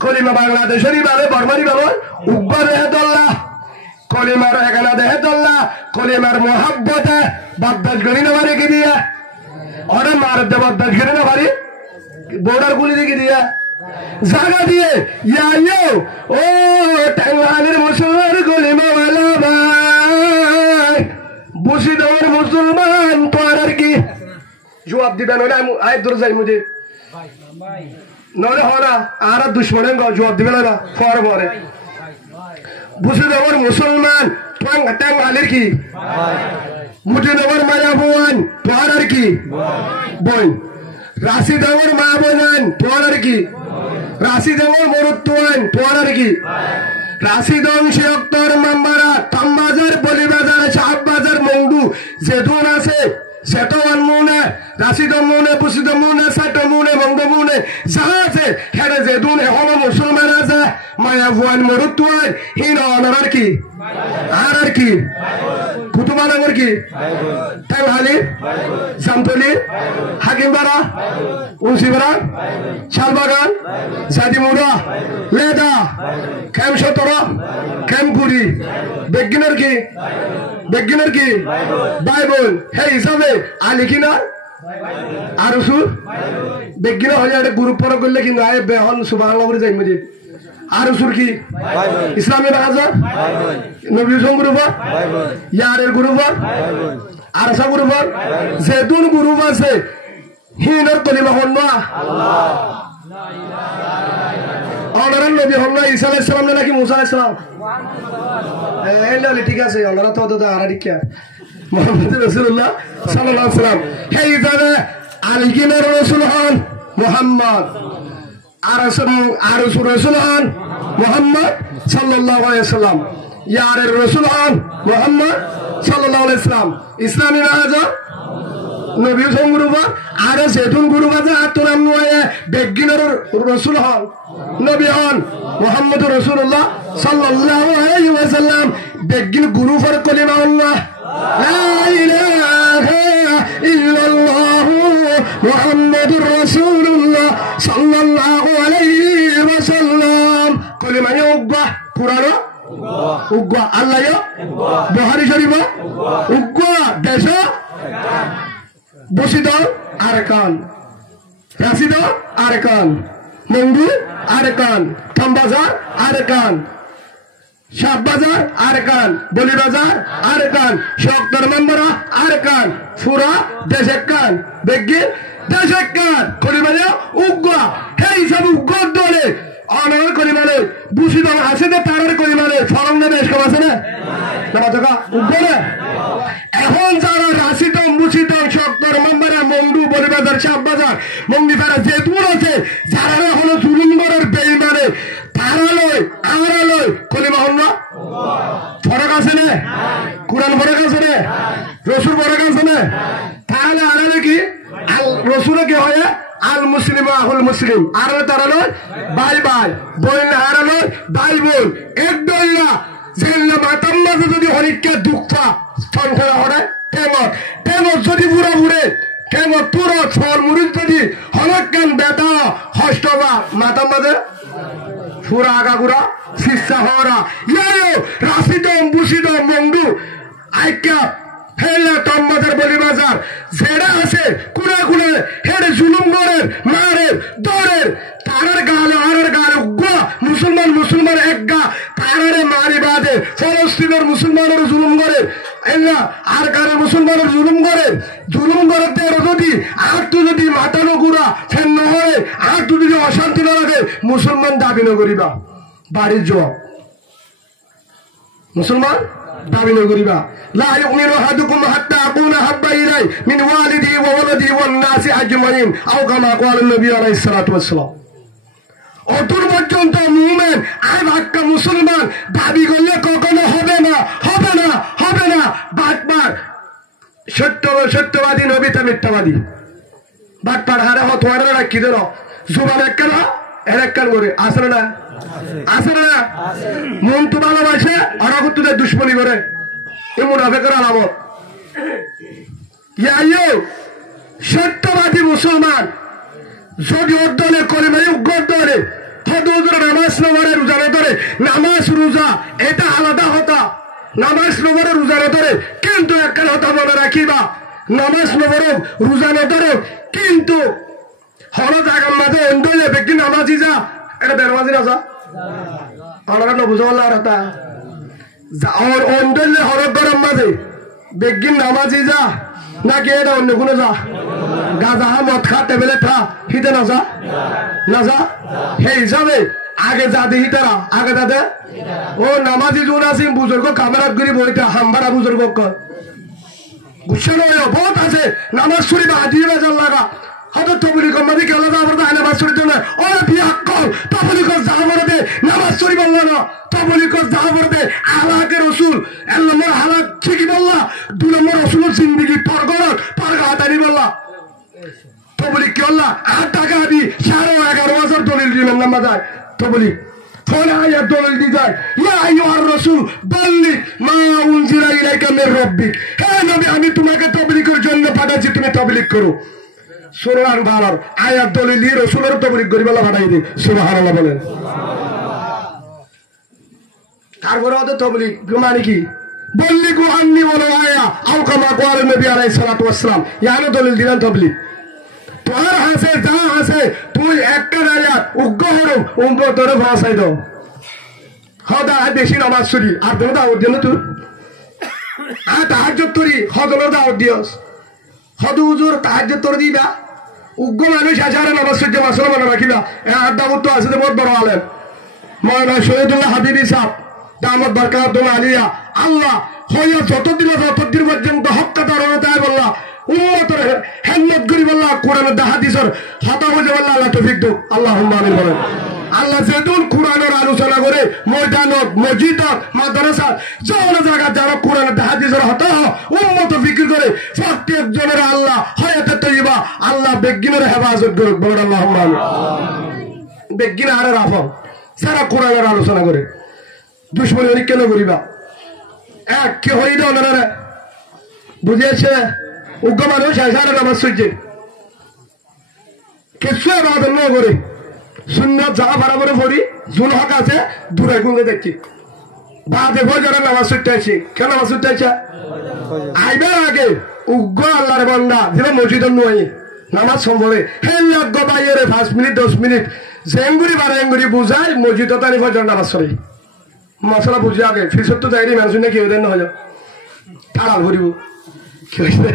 কলিমা বাংলাদেশেরই ভালো বর্মারি ভালো উব্বার রেহেদল্লাহ কলিমার এখানে দেহেদল্লাহ কলিমার মোহাব্বতে বাদ্দাস গড়ি না পারি কি দিয়া ওরা মারতে বাদ্দাস গড়ি না পারি বর্ডার গুলি দিয়ে দিয়া জায়গা দিয়ে ইয়ো ও টাঙ্গালের মুসলমান কলিমাওয়ালা ভাই বসিদর মুসলমান তোর আর কি জবাব দিবেন ওরা আয় দূর যাই মুঝে নলে হনা আর দুশ্মনের জবাব দিবে না পরে বুঝিদর মুসলমান টাঙ্গালের কি মুজিদর মায়া বোন তোর আর কি বোন রাশিদর মা বোন তোর আর কি রাশিদর মরুত্তোয়ান তোর আর কি রাশিদন শিয়ক্তর মাম্বারা তামবাজার বলিবাজার শাহবাজার মংডু যেদুন আছে সেতওয়ান মুনে রাশিদন মুনে বুসিদন মুনে সাটো মুনে মংডু মুনে যা আছে হেরে যেদুন এখনো মুসলমান আছে মায়া ভুয়ান মরুত্তোয়ান হিন আর কি কুতুবানগর কি টাঙ্গাইল জামতলি হাকিমপাড়া উনসিপাড়া শালবাগান জাদিমুড়া লেদা ক্যাম্প 17 ক্যাম্প 20 বেগিনার কি বাইবেল হে হিসাবে আলী কিনা আর রসুল বেগিনা হয়ে একটা গ্রুপ পড়া করলে কিন্তু আয় বেহন সুবহানাল্লাহ করে যাই মধ্যে আর রসুল কি ইসলামী বাহাজা নবী গ্রুপ ইয়ারের গ্রুপ আরসা গ্রুপ যেতুন গ্রুপ আছে হিনর কলিমা হন না অনারার নবী হন না ঈসা আলাইহিস সালাম নাকি মুসা আলাইহিস সালাম ঠিক আছে ওনারা তো আরারিকা মুহাম্মদ রাসূলুল্লাহ সাল্লাল্লাহু আলাইহি ওয়াসাল্লাম হে ইজাবে আলগিনের রাসূল হন মুহাম্মদ আর রাসূল হন মুহাম্মদ সাল্লাল্লাহু আলাইহি ওয়াসাল্লাম ইয়ারের রাসূল হন মুহাম্মদ সাল্লাল্লাহু আলাইহি ওয়াসাল্লাম ইসলামী রাজা নবী সংগ্রহ আর যেতুন গুরু আছে আর তোর নয় বেগিনের রাসূল হন নবী হন মুহাম্মদ রাসূলুল্লাহ সাল্লাল্লাহু আলাইহি ওয়াসাল্লাম বেগিন গুরু ফর কলিমা আল্লাহ লা ইলাহা ইল্লাল্লাহ মুহাম্মাদুর রাসূলুল্লাহ সাল্লাল্লাহু আলাইহি ওয়াসাল্লাম কলিমা উগ্গা কুরআন উগ্গা আল্লাহ বুখারী শরীফ উগ্গা দেশ বসিদ আরকান রাশিদ আরকান মঙ্গু আরকান থামবাজার আরকান শাহবাজার আরকান বলিবাজার আরকান শক্তর মেম্বরা আরকান ফুরা দেশেকান বেগির দেশেকান করিমালে উগ্গা হে সব উগ্গা দলে অনর করিমালে বুসিদ আছে না তারার করিমালে ফরম নেবে সব আছে না নামাজকা উগ্গা এখন যারা রাশিদ মুসিদ শক্তর মেম্বরা মঙ্গু বলিবাজার শাহবাজার মঙ্গিপাড়া যেতুন আছে যারা হলো জুলুমগরের বেঈমানে তারালয় আরালয় কলিমা হন না ফরক আছে না কুরআন ফরক আছে না রাসূল ফরক আছে না তাহলে আরালে কি আল রাসূল কি হয় আল মুসলিম আহুল মুসলিম আরালে তারালয় ভাই ভাই বোন আরালয় ভাই বোন এক দল্লা জেল্লা মাতাম্মা যদি হরিকে দুঃখা সংসার হরে তেমন যদি বুড়া বুড়ে কেমন পুরো ছল মুড়ি যদি হলকান বেটা হস্তবা মাতাম্মাদের ফুরা আগাগুড়া শিষ্যা হরা ইয়ারো রাশিদম বুশিদম মঙ্গু আইকা হেলা তম্মাদের বলিবাজার যেটা আছে কুড়া কুড়ে হেড়ে জুলুম গরের মারের দরের তারার গালে আরের গালে উগ্গা মুসলমান একগা তারারে মারি বাদে ফলস্তিনের মুসলমানের জুলুম করে এলা আর কারে মুসলমানের জুলুম করে দেড় যদি আর তো যদি মাতানো গুড়া ফেন না হয় আর তো যদি অশান্তি না লাগে মুসলমান দাবি না করিবা বাড়ির জবাব মুসলমান দাবি না করিবা লা ইউমিনু আহাদুকুম হাত্তা আকুনা হাব্বা ইলাই মিন ওয়ালিদিহি ওয়া ওয়ালাদিহি ওয়ান নাসি আজমাইন আও কামা ক্বালা নবী আলাইহিস সালাতু ওয়াস সালাম অদূর পর্যন্ত মুমিন আর বাক্কা মুসলমান দাবি করলে কখনো হবে না বাটবার সত্যবাদী নবীতা মিথ্যাবাদী বাটপার হারে হতোয়ারে রাখি দেন জুবান একখানা এর একখান করে আসলে না মন তো ভালোবাসে আর তোদের দুশ্মনী করে এমন আবেগের আলামত সত্যবাদী মুসলমান যদি অর্দলে করে মানে উগ্র ধরে নামাজ নবরে রোজা ধরে নামাজ রোজা এটা আলাদা হতা নামাজ নবরে রোজা ধরে কিন্তু একটা হতা মনে রাখিবা নামাজ নবরে রোজা ধরে কিন্তু হল জাগার মাঝে অন্ডলে বেগি নামাজি যা এটা বেরমাজি না যা আমরা নবুঝা আর হতা অন্ডলে হরক গরম মাঝে বেগি নামাজি যা নাকি এটা অন্য কোনো যা গাঁজা মদ খা টেবিলে থা হিতে না যা সেই হিসাবে আগে যা দেখি তারা আগে দাদে ও নামাজি জোন আছে বুজুর্গ কামেরাত গিরি বইটা হাম্বারা বুজুর্গ গুছে নয় বহুত আছে নামাজ শরীফ হাজির বাজার লাগা হয়তো তবলি কমাদি কেলা যাবার দা নামাজ শরীফ না ওরা বিয়া কল তবলি কর যাবার দে নামাজ শরীফ বললো না তবলি কর যাবার দে আলাকে রসুল আল্লাহ হালাক ঠিকই বললা দুই নম্বর রসুলের জিন্দেগি পরগাতারি বললা তবলি কি বললা 8 টাকা দি 11.5 বছর দলিল দিলেন নামাজ তবলি হনা আয়াত দলিল দি যায় ইয়া আইয়ুহার রাসূল বাল্লিগ মা উনজিলা ইলাইকা মির রাব্বিক, হে নবী আমি তোমাকে তাবলীগের জন্য পাঠাচ্ছি, তুমি তাবলীগ করো। সুরান বালার আয়াত দলিল দিয়ে রাসূলের তাবলীগ করি বলা পাঠাই দিই। সুবহানাল্লাহ বলেন। তারপরে ওদের তাবলীগ মানে কি? বল্লিগু আন্নি ওয়ালা আয়া আও কামা ক্বালা নবী আলাইহিস সালাতু ওয়াস সালাম, ইয়ানো দলিল দিলেন তাবলীগ। তোর হাসে যা হাসে তুই একটা আয়াত উগ্র হরো উম্মতরে ভাষাই দাও। হদা বেশি নামাজ পড়ি আর তুমি দাওয়াত দিও না তুই। আর তাহাজ্জুদ করি হদর দাওয়াত দিওস। হদ হুজুর তাহাজ্জুদ তোর দিবা। উগ্র মানুষ আজারে নামাজ পড়তে মাসলা মনে রাখিবা। আর দাওয়াত তো আছে বহুত বড় আলেম মাওলানা শহীদুল্লাহ হাবিবি সাহেব দামাত বারকাতুল আলিয়া। আল্লাহ হইয়া যতদিন পর্যন্ত হত্যা তার তাই বললা উম্মতের হেলমেট করি বললা কোরআনের হাদিসের হতা হয়ে বললা আল্লাহ তৌফিক দাও। আল্লাহুম্মা আমিন বলেন। আল্লাহ যেদিন কোরআনের আলোচনা করে ময়দানত মসজিদত মাদ্রাসাত যৌন জায়গা যারা কোরআনের হাদিসের হতা উম্মত ফিকির করে প্রত্যেক জনের আল্লাহ হায়াতে তৈবা আল্লাহ বেগিনের হেফাজত করুক। বলেন আল্লাহুম্মা আমিন। বেগিন আরে রাফল সারা কোরআনের আলোচনা করে দুশ্মনী হরি কেন করিবা এক কে হই দাও না রে বুঝিয়েছে। উগ্র মানুষ সারা নামাজ সূর্যে কিছু আবাদত ন করে সুন্নাত যা বরাবরে পড়ি জুন হক আছে দূরে গুঙ্গে দেখছি বাদে ভয় যারা নামাজ ছুটতে আছে কেন নামাজ ছুটতে আছে আইবে আগে উগ্র আল্লাহর বান্দা যেটা মসজিদের নয় নামাজ সম্বলে হে লাগব বাইরে 5 মিনিট 10 মিনিট জেঙ্গুরি বারেঙ্গুরি বুঝাই মসজিদে তানি ফজর নামাজ পড়ে মশলা বুঝে আগে ফিসর তো যাইনি মানুষ নাকি ওদের না হয়ে তাড়াল ভরিব কি হয়েছে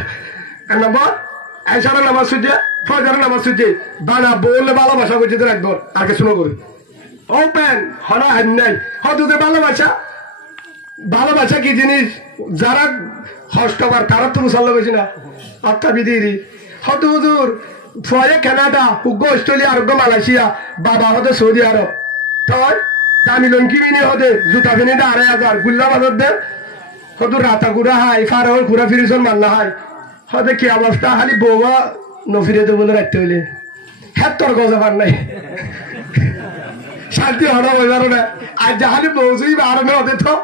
এক নম্বর এসারা নামাজ ছুটে ফজরের নামাজ ছুটে বানা বললে ভালোবাসা করছে তো একবার আর কিছু না করে ওপেন হরা হান নাই হদুদের ভালোবাসা কি জিনিস যারা হস্তবার তারা তো মুসল্লা বেশি না অর্থা বিধি হদু হুজুর ফয়ে কানাডা উগ্র অস্ট্রেলিয়া আরোগ্য মালয়েশিয়া বাবা হতে সৌদি আরব তয় দামি লঙ্কি বিনি হতে জুতা বিনি 2,500 গুল্লা বাজার দে হদু রাতা ঘুরা হাই ফার ঘুরা ফিরিছন মান্না হাই হতে কি অবস্থা খালি বৌমা নফিরে দেবো রাখতে হইলে হ্যাঁ তোর গজা পার নাই শান্তি হওয়া বোঝার না আর যাহালি বৌসুই আর হতে তো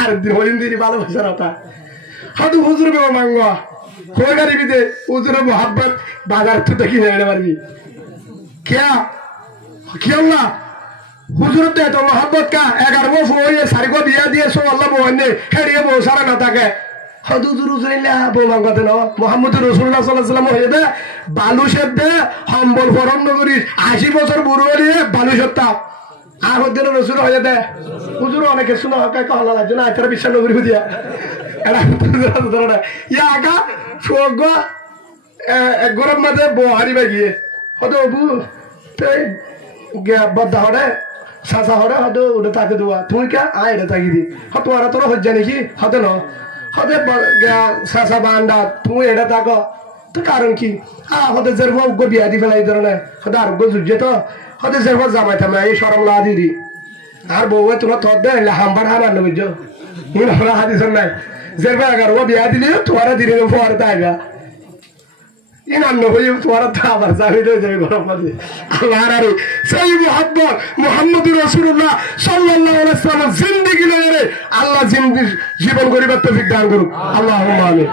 আর হরিণ দিদি ভালোবাসার হতা হয়তো হুজুর বেমা মাঙ্গ হয়ে গাড়ি দে হুজুরের মোহাব্বত বাজার তো কিনে এনে পারবি क्या क्या अल्लाह হুজুর তো এত মোহাব্বত কা 11 বছর হয়ে সারিগো বিয়া দিয়ে সো আল্লাহ মোহনে হেরিয়ে বউ সারা না থাকে হদুজুর হুজুরিল্লাহ বউ মাঙ্গতে না মুহাম্মদুর রাসূলুল্লাহ সাল্লাল্লাহু আলাইহি ওয়াসাল্লাম হয়ে দে বালুশের দে সম্বল ফরন নগরী 80 বছর বুড়ো হয়ে বালুশের তাপ আর হদ্দের রাসূল হয়ে দে হুজুর অনেকে শুনো কাই কহলা লাগে না আতরা বিশ্বাস নগরী দিয়া এরা ধরনা ইয়া আগা সোগো এক গরম মাঝে বউ হারিবা গিয়ে হদো বু তাই বদ্ধ হরে সাসা হরে হদো উঠে তাকে দেওয়া তুই কে আয় রে তাকি দি হতো আর তোর হজ্জা নাকি হতে ন হতে সাসা বান্ডা তুই এটা থাকো তো কারণ কি হতে যেরকম উগ্র বিয়া দি ফেলাই ধরনের হতে আরোগ্য যুদ্ধে তো হতে যেরকম জামাই থামে এই সরম লা দি আর বউ তোমার থর দে হাম্বার হার আনলো বুঝছো আমরা হাদিস নাই যেরকম 11 বিয়া দিলে তোমার দিনে পরে তাইবা ইনান্ন হয়ে তোমার আবার জানি যাবে গরম মাঝে আল্লাহর সেই মুহাব্বত মুহাম্মদুর রাসূলুল্লাহ সাল্লাল্লাহু আলাইহি ওয়াসাল্লাম জিন্দেগি লয়ে আল্লাহ জীবন গরিবার তৌফিক দান করুক আল্লাহুম্মা আমিন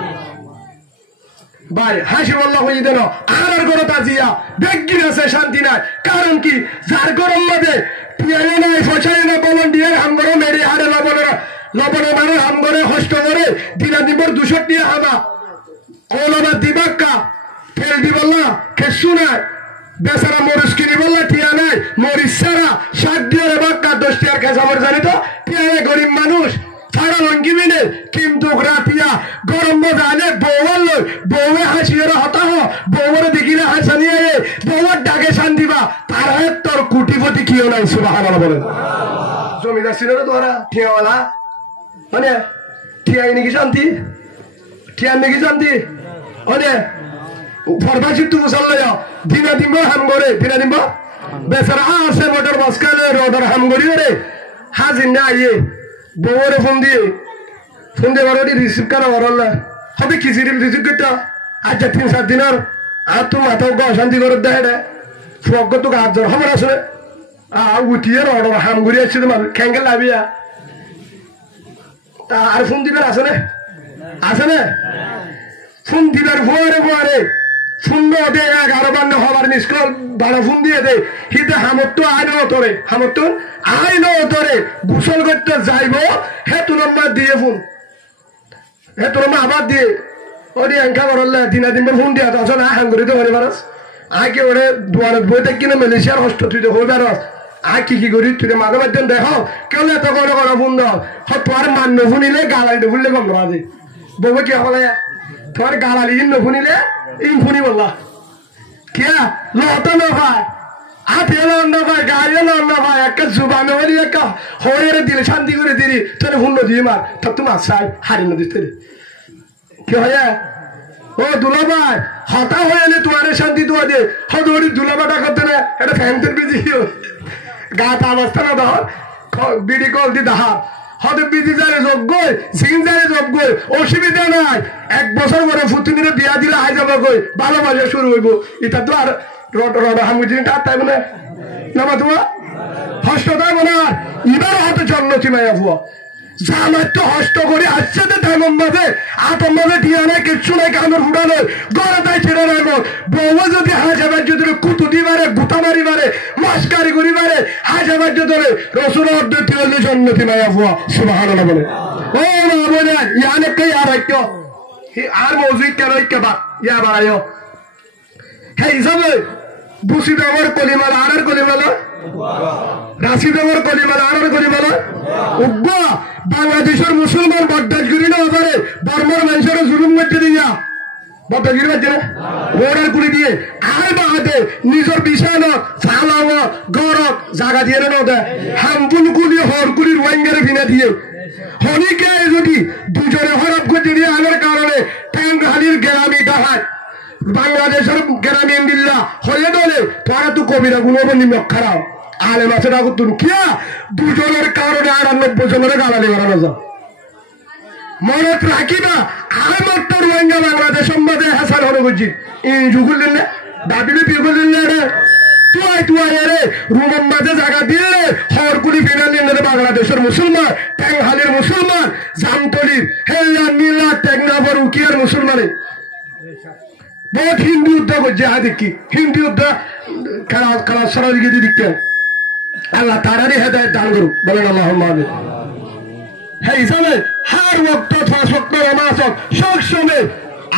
ভাই হাসি আল্লাহ হয়ে দেন আর গরো তাজিয়া বেগিন আছে শান্তি নাই কারণ কি যার গরম মাঝে পিয়ারে নাই ফসাই না বলন দিয়ে হামগরে মেরে হারে লবণে মারে হামগরে হষ্ট করে দিনা দিবর 200 টাকা হামা ওলাবা দিবাক্কা ফেল দি বললা খেসু নাই বেচারা মরিচ কিনি বললা টিয়া নাই মরিচ সারা 60 দিয়ে বাক্কা 10 টাকার খেসামর জানি তো টিয়া গরিব মানুষ সারা লঙ্কি মিলে কিন্তু রাতিয়া গরম মজা আনে বৌয়ার লই বৌয়ে হাসিয়ে হতা হ বৌয়ের দেখিলে হাসানি আয়ে বৌয়ের ডাকে শান দিবা তার হাত তোর কুটিপতি কিও নাই সুবহানাল্লাহ বলেন জমিদার ছিল না তোরা টিয়াওয়ালা মানে টিয়াই নাকি শান্তি টিয়ার নাকি শান্তি ওরে ফরমাশি তু মুসাল্লাহ দিনা দিন হাম করে দিনা দিন বেচারা আছে মোটর বসকালে রোডর হাম করি রে হাজির না আইয়ে বউরে ফোন দিয়ে বড়ি রিসিভ করা বড় হবে কি রিসিভ করতে আজ 3-4 দিনের আর তো মাথাও অশান্তি করে দেয় রে ফগ তো হাত জোর খবর আসলে উঠিয়ে রড হাম ঘুরে আসছে তোমার খেঙ্গে লাভিয়া আর ফোন দিবেন আছে না ফোন দিবেন ফুয়ারে শূন্য দে 11 হবার মিসকল 12 ফোন দিয়ে দে হিতে আইনো তোরে গোসল করতে যাইব হে তোর মা দিয়ে ফোন হে তোর মা আবার দিয়ে ওরে এঙ্কা করলে দিন ফোন দিয়া তো না হাঙ্গুরি তো হরে পারস আগে ওরে দুয়ারে বই দেখ কিনা মালয়েশিয়ার হস্ত তুই তো হয়ে পারস কি করি তুই মাঝে মাঝে দেখো কেউ এত করে ফোন দাও তোর মান নফুনিলে গালালি নফুনলে গম না দে বউ কি হলে তোর গালালি নফুনিলে ইন ফুনি বললা কে লত নফায় আপেল নফায় গাড়ি নফায় একটা জুবানে বলি একটা হয়ে দিলে শান্তি করে দিলি তোর ফোন দিয়ে মার তোর তুমি আসাই হারি না দিতে কি হয় ও দুলাভাই হতা হয়ে এলে তোমার শান্তি দোয়া দে হদৌড়ি দুলাভাটা করতে না এটা ফ্যান্টের বিজি গাত অবস্থা না ধর বিডি কল দি দাহা হতে বিজি যারে যোগ্য সিন যারে যোগ্য অসুবিধা নাই 1 বছর পরে ফুতুনিরে বিয়া দিলে হাই যাবো কই ভালোবাসা শুরু হইব এটা তো আর রড হামুজিন টা তাই না নামা তোমার হস্ততাই মনে আর এবার হতে জন্ম চিমাইয়া ফুয়া জামাই তো হস্ত করে আসছে তো তেমন মাঝে আতর মাঝে দিয়া নাই কিচ্ছু নাই কামড় ফুটানো গড়া তাই ছেড়ে রাখবো বউ যদি হাজাবার যদি কুতুটি মারে গুতা মারি মারে মাস্কারি করি মারে হাজাবার যদি রসুন অর্ধ তিরলে জন্নতি মায়া ফুয়া সুবহানাল্লাহ বলে ও মা বলে ইয়ানে কে আর একটু আর মৌজুদ কেন ইকেবা ইয়া বাড়াইও হে হিসাবে বুসি দেওয়ার কলিমালা আর কলিমালা রাশি দেওয়ার কলিমালা আর কলিমালা উগ্গা বাংলাদেশের মুসলমান বদাজগিরি না পারে বর্মার মানুষের জুলুম করতে দিয়া বদাজগিরি পাচ্ছে না রোডের কুড়ি দিয়ে আর বাহাতে নিজের বিছান ফালাও গরত জায়গা দিয়ে না দেয় হামপুল কুলি হরকুলি রোহিঙ্গারে ভিনা দিয়ে হনিকে যদি দুজনে হরপ করতে দিয়ে আনার কারণে ট্যাংহালির গ্রামী ডাহাত বাংলাদেশের গ্রামী বিল্লা হয়ে দলে তোরা তো কবিরা গুলো নিমক খারাপ আলে মাছের আগুন তুন কিয়া দুজনের কারণে 98 জনের গালালি বাড়ানো যাও মনে রাখিবা আর মাত্র রোহিঙ্গা বাংলাদেশের মধ্যে হাসান হলো বুঝছি ইঞ্জু করলেন না দাবিলে বিয়ে করলেন না রে তুয়াই রে রুমের মাঝে জায়গা দিয়ে হরকুলি ফিনালেন রে বাংলাদেশের মুসলমান ট্যাংহালির মুসলমান জামতলির হেল্লা নীলা টেকনাফর উকিয়ার মুসলমানে বহুত হিন্দু যুদ্ধ করছে দেখি হিন্দু যুদ্ধ খেলা সরাজ গিয়ে দিকে আল্লাহ তারারই হেদায়েত দান করুক বলেন আল্লাহুম্মা আমিন হে হিসাবে হার ওয়াক্ত ফাসক্ত নামাজ সব সময়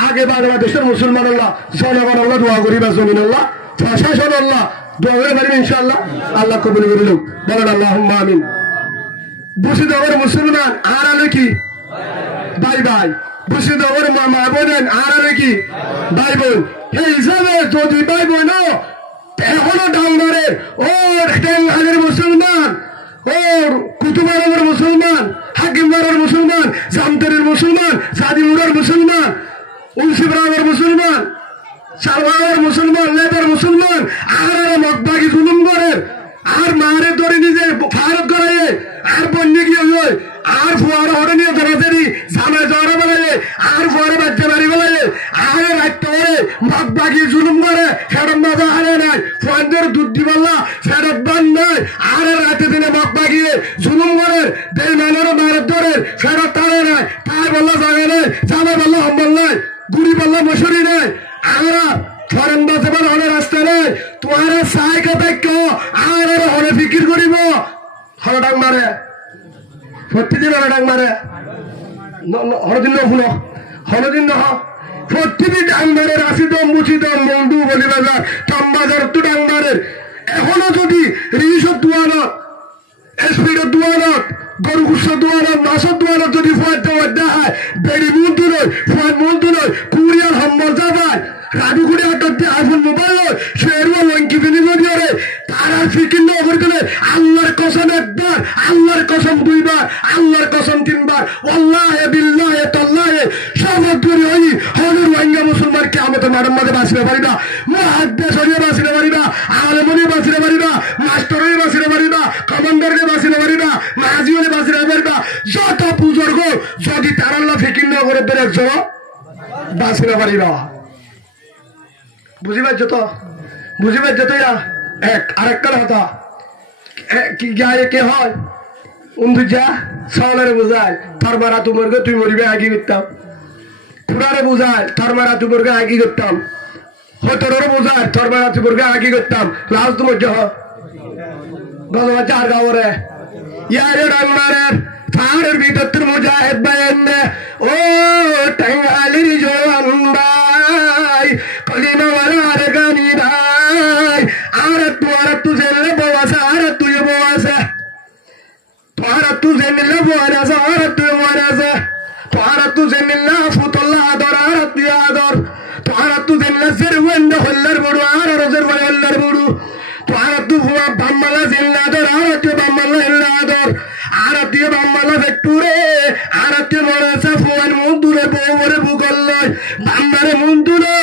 আগে বাংলাদেশের মুসলমান আল্লাহ জনগণ আল্লাহ দোয়া করিবা জমিন আল্লাহ প্রশাসন আল্লাহ দোয়া করে পারবে ইনশাআল্লাহ আল্লাহ কবুল করে লুক বলেন আল্লাহুম্মা আমিন বুঝি দেওয়ার মুসলমান আর আলে কি বাই বুঝি দেওয়ার মা বোনেন আর আলে কি ভাই বোন হে হিসাবে যদি ভাই বোন এখনো ডাঙ্গারে ওর ট্যাংহালের মুসলমান ওর কুতুবারের মুসলমান হাকিমবারের মুসলমান জামতরের মুসলমান জাদিমুরার মুসলমান উলসিবরার মুসলমান সালওয়ার মুসলমান লেবার মুসলমান আর মকবাগি জুলুম করে আর মারে ধরে নিজে ফারত করাইয়ে আর বন্যে গিয়ে হয় আর ফুয়ারা হরে নিয়ে ধরাধরি জামে জ্বরে বেলাইয়ে আর ফুয়ারে বাচ্চা বাড়ি বেলাইয়ে আর রাখতে হরে মকবাগি জুলুম করে ফেরত মজা হারে নাই ফুয়াদের দুধ দিবাল্লা ফেরত বান নাই আর রাতে দিনে মকবাগিয়ে জুলুম করে দেই মানের মারের ধরে ফেরত তারে নাই তাই বললা জায়গা নাই জামে বললা হম্বল নাই গুড়ি বললা মশুরি নাই আমরা ফরেন বাসেবার হলে রাস্তা নেই তোমার সাইকে দেখো আর হলে ফিকির করিব হলে ডাক মারে প্রতিদিন হলে ডাক মারে হলদিন শুনো হলদিন নহ প্রতিদিন ডাক মারে রাশি দম মুচি দম বন্ধু বলি বাজার তম্বাজার তো ডাক মারে এখনো যদি রিসব দুয়ানত এসপির দুয়ানত গরু গুসর দুয়ানত মাসর দুয়ানত যদি ফুয়ার দেওয়ার দেখায় বেড়ি মূল তুলয় ফুয়ার মূল তুলয় কুরিয়ার সম্বল যাবায় রাজু করে আটকে আইফোন মোবাইল শেরুয়া লঙ্কি বিনিময় দিয়ে তারা ফিকির না করে দিলে আল্লাহর কসম একবার আল্লাহর কসম দুইবার আল্লাহর কসম তিনবার ওয়াল্লাহি বিল্লাহি তাল্লাহি শপথ করে ওই হলুর রোহিঙ্গা মুসলমান কিয়ামতের মাঠের মধ্যে বাঁচিতে পারিবা মুহাদ্দিস হয়ে বাঁচিতে পারিবা আলেমনে বাঁচিতে পারিবা মাস্টারে বাঁচিতে পারিবা কমান্ডারে বাঁচিতে পারিবা মাঝি হলে বাঁচিতে পারিবা যত বুজুর্গ যদি তার আল্লাহ ফিকির না করে ধরে একজন বাঁচিতে পারিবা বুঝি পাচ্ছ তো এক আরেকটা কথা কি গায়ে কে হয় উন্দুজা সলের বুঝায় তোর মারা তোমারকে তুই মরিবে আগে করতাম খুড়ারে বুঝায় তোর মারা তোমারকে আগে করতাম হতরের বুঝায় তোর মারা তোমারকে আগে করতাম লাস্ট তোমার যা গজবা চার গাওরে ইয়ারে ডাঙ্গারের ফাড়ের ভিতর তোর মুজাহিদ বায়ান্নে ও টাঙ্গালির জওয়ান ভাই কলিমা ওয়ালার গানি ভাই আর তু জেলে বওয়াছে আর তুই বওয়াছে তোরা তু জেলে বওয়াছে আর তুই বওয়াছে তোরা তু জেলে ফুতুল্লাহ আদর আর তুই আদর তোরা তু জেলে জেরওয়ান্ড হল্লার বড় আর রোজের বড় হল্লার বড় তোরা তু বাম্মালা জেলে আদর আর তুই বাম্মালা হল্লা আদর আর তুই বাম্মালা ভেটুরে আর তুই মরেছে ফোন মুন্দুরে বউরে বুগল্লয় বাম্মারে মুন্দুরে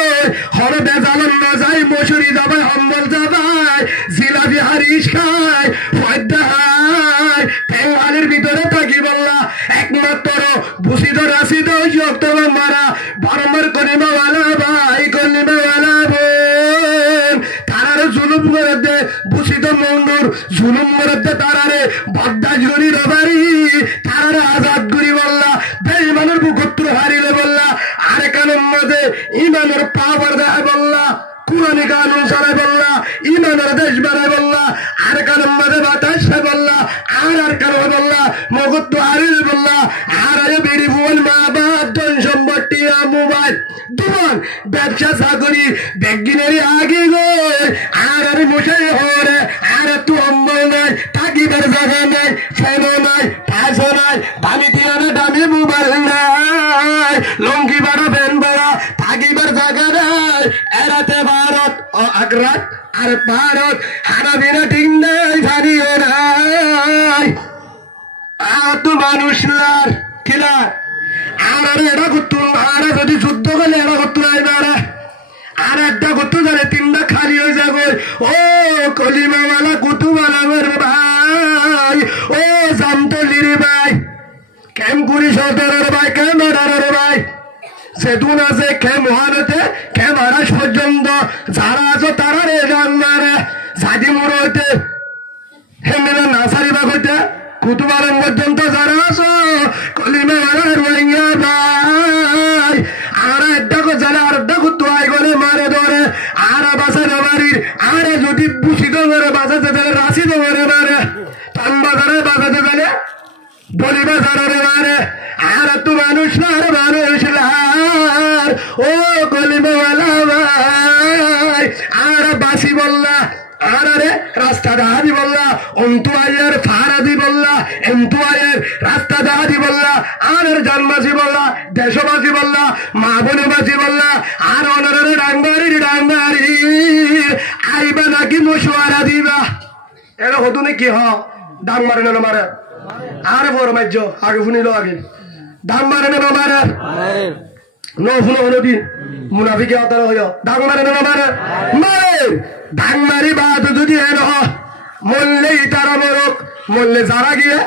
হরে বেজালন না যায় মশুরি যাবে হম্বল যাবায় জিলাপি হারিস খায় ফয়দা হায় ঠেঙ্গালির ভিতরে থাকি বললা একমাত্র বুসিদ রাশিদ শক্ত মারা বারম্বার কলিমাওয়ালা ভাই কলিমাওয়ালা বোন তারারে জুলুম করে দে বুসিদ মন্ডুর জুলুম করে দে তারারে বদ্দাজ গরি রবারি তারারে আজাদ গরি বললা বেঈমানের বুকত্র হারিলে বললা আর কানের মাঝে ইমানের পাওয়ার দেয় বললা কুরআনি কানুন সারা বললা ইমানের দেশ বাড়ায় বললা আর কানের মাঝে বাতাস বললা আর কানো বললা মগত্ব হারিলে বললা আর বেড়ি ফোন মা বাপ ধন সম্পত্তি মোবাইল দোকান ব্যবসা চাকরি ব্যাগিনের আগে গো আর মশাই হরে আর তু অম্বল নাই থাকিবার জায়গা নাই ফেনো নাই পাশো নাই দামি তিয়ানে দামি মোবাইল নাই লঙ্গি বাড়া ভ্যান বাড়া থাকিবার জায়গা নাই এরাতে ভারত ও আগ্রাত আর ভারত হারা বিনা ঠিক নাই ভারিও নাই আর তো মানুষ লার কিলার আর এরা করতো আর যদি যুদ্ধ করলে এরা করতো না এবারে আর একটা করতো জানে তিনটা খালি হয়ে যাবে ও কলিমাওয়ালা কুতুবালা ভাই ও জামতলির ভাই কেম কুড়ি সতেরোর ভাই কেম আঠারোর ভাই সেতুন আছে কে মহানতে কে মহারাজ পর্যন্ত যারা আছো তারা রে গান মারে জাদি মোড় হইতে হেমেলা নাসারি বাগ হইতে কুতুবালন পর্যন্ত যারা আছো কলিমাওয়ালা রোহিঙ্গা ভাই আর একটা জানে আর একটা কুতু আই গলে মারে ধরে আর বাসা বাড়ির আরে যদি বুঝিত করে বাসাতে গেলে রাশিতে করে মারে পান বাজারে বাজাতে গেলে বলি বাজারে মারে আর তু মানুষ না আর মানুষ লার ও কলিমাওয়ালা ভাই আর বাসি বললা আর রে রাস্তা দাহাদি বললা অন্তু আয়ের ফারাদি বললা এন্তু আয়ের রাস্তা দাহাদি বললা আর জানবাসী বললা দেশবাসী বললা মা বোনবাসী বললা আর অনারে ডাঙ্গারি আইবা নাকি মশুয়ারা দিবা এটা হতো নাকি হ ডাং মারে না মারে আর বড় মাইজ আগে শুনিল আগে ডাং মারে না মারে নুনো হলদি মুনাফিকে আতার হইয়া ডাং মারে না মারে মারে ডাং মারি বাদ যদি এন মরলেই তারা মরক মরলে যারা গিয়ে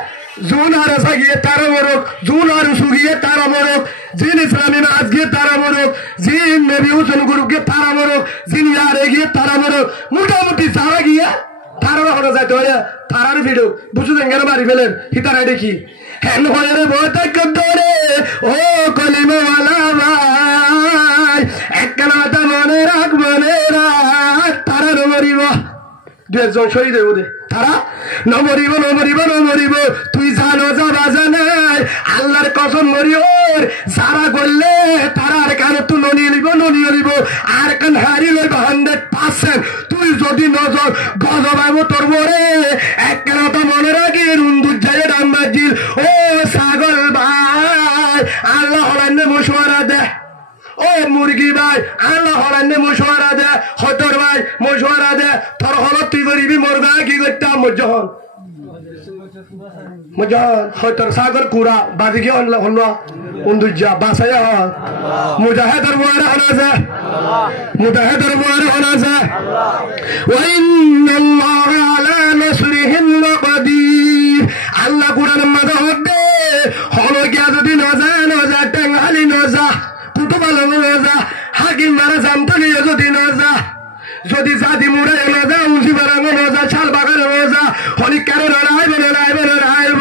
জুন আর আসা গিয়ে তারা মরক জুন আর উসু গিয়ে তারা মরক জিন ইসলামী নাচ গিয়ে তারা মরক জিন নবী হুসেন গুরু গিয়ে তারা মরক জিন ইয়ারে গিয়ে তারা মরক মোটামুটি যারা গিয়ে তারা হলো যাইতে হয় তারার ভিডিও বুঝু দেন মারি ফেলেন হিতারা দেখি হেন হয়ে রে বৈতক ধরে ও কলিমাওয়ালা ভাই একখানা কথা মনে রাখ তারা নমরিব দুজন শহীদ হইব দে তারা নমরিব তুই জানো যাবা জানাই আল্লাহর কসম মরিওর যারা করলে তারা আর কান তুই ননিয়ে লিব আর কান হারি লইব 100%। তুই যদি নজর গজবাইব তোর মরে একখানা কথা মনে রাখি রুন্দুর যায় ডাম্বাজিল ও ছাগল ভাই আল্লাহ হলান্নে মশওয়ারা দে ও মুরগি ভাই আল্লাহ হলান্নে মশওয়ারা দে হতর ভাই মশওয়ারা দে তোর হলত তুই করিবি মরগা কি করতাম মজ্জহন হয়তো সাগর কুড়া বাদিকে হল উন্দুজা বাসায় মুজাহিদের বুয়ারে হনাছে মুজাহিদের বুয়ারে হনাছে ওয়া ইন্নাল্লাহা আলা নাসরিহিম লাকাদির আল্লাহ কুরআনের মধ্যে হবে হলো গিয়া যদি নজা টাঙ্গালি নজা কুতুবালো নজা হাকিম মারা জামতলি যদি নজা যদি জাদি মুড়ে রোজা উঁচি বাড়ানো রোজা ছাল বাগানো রোজা হলিকার রাইব রাইব রাইব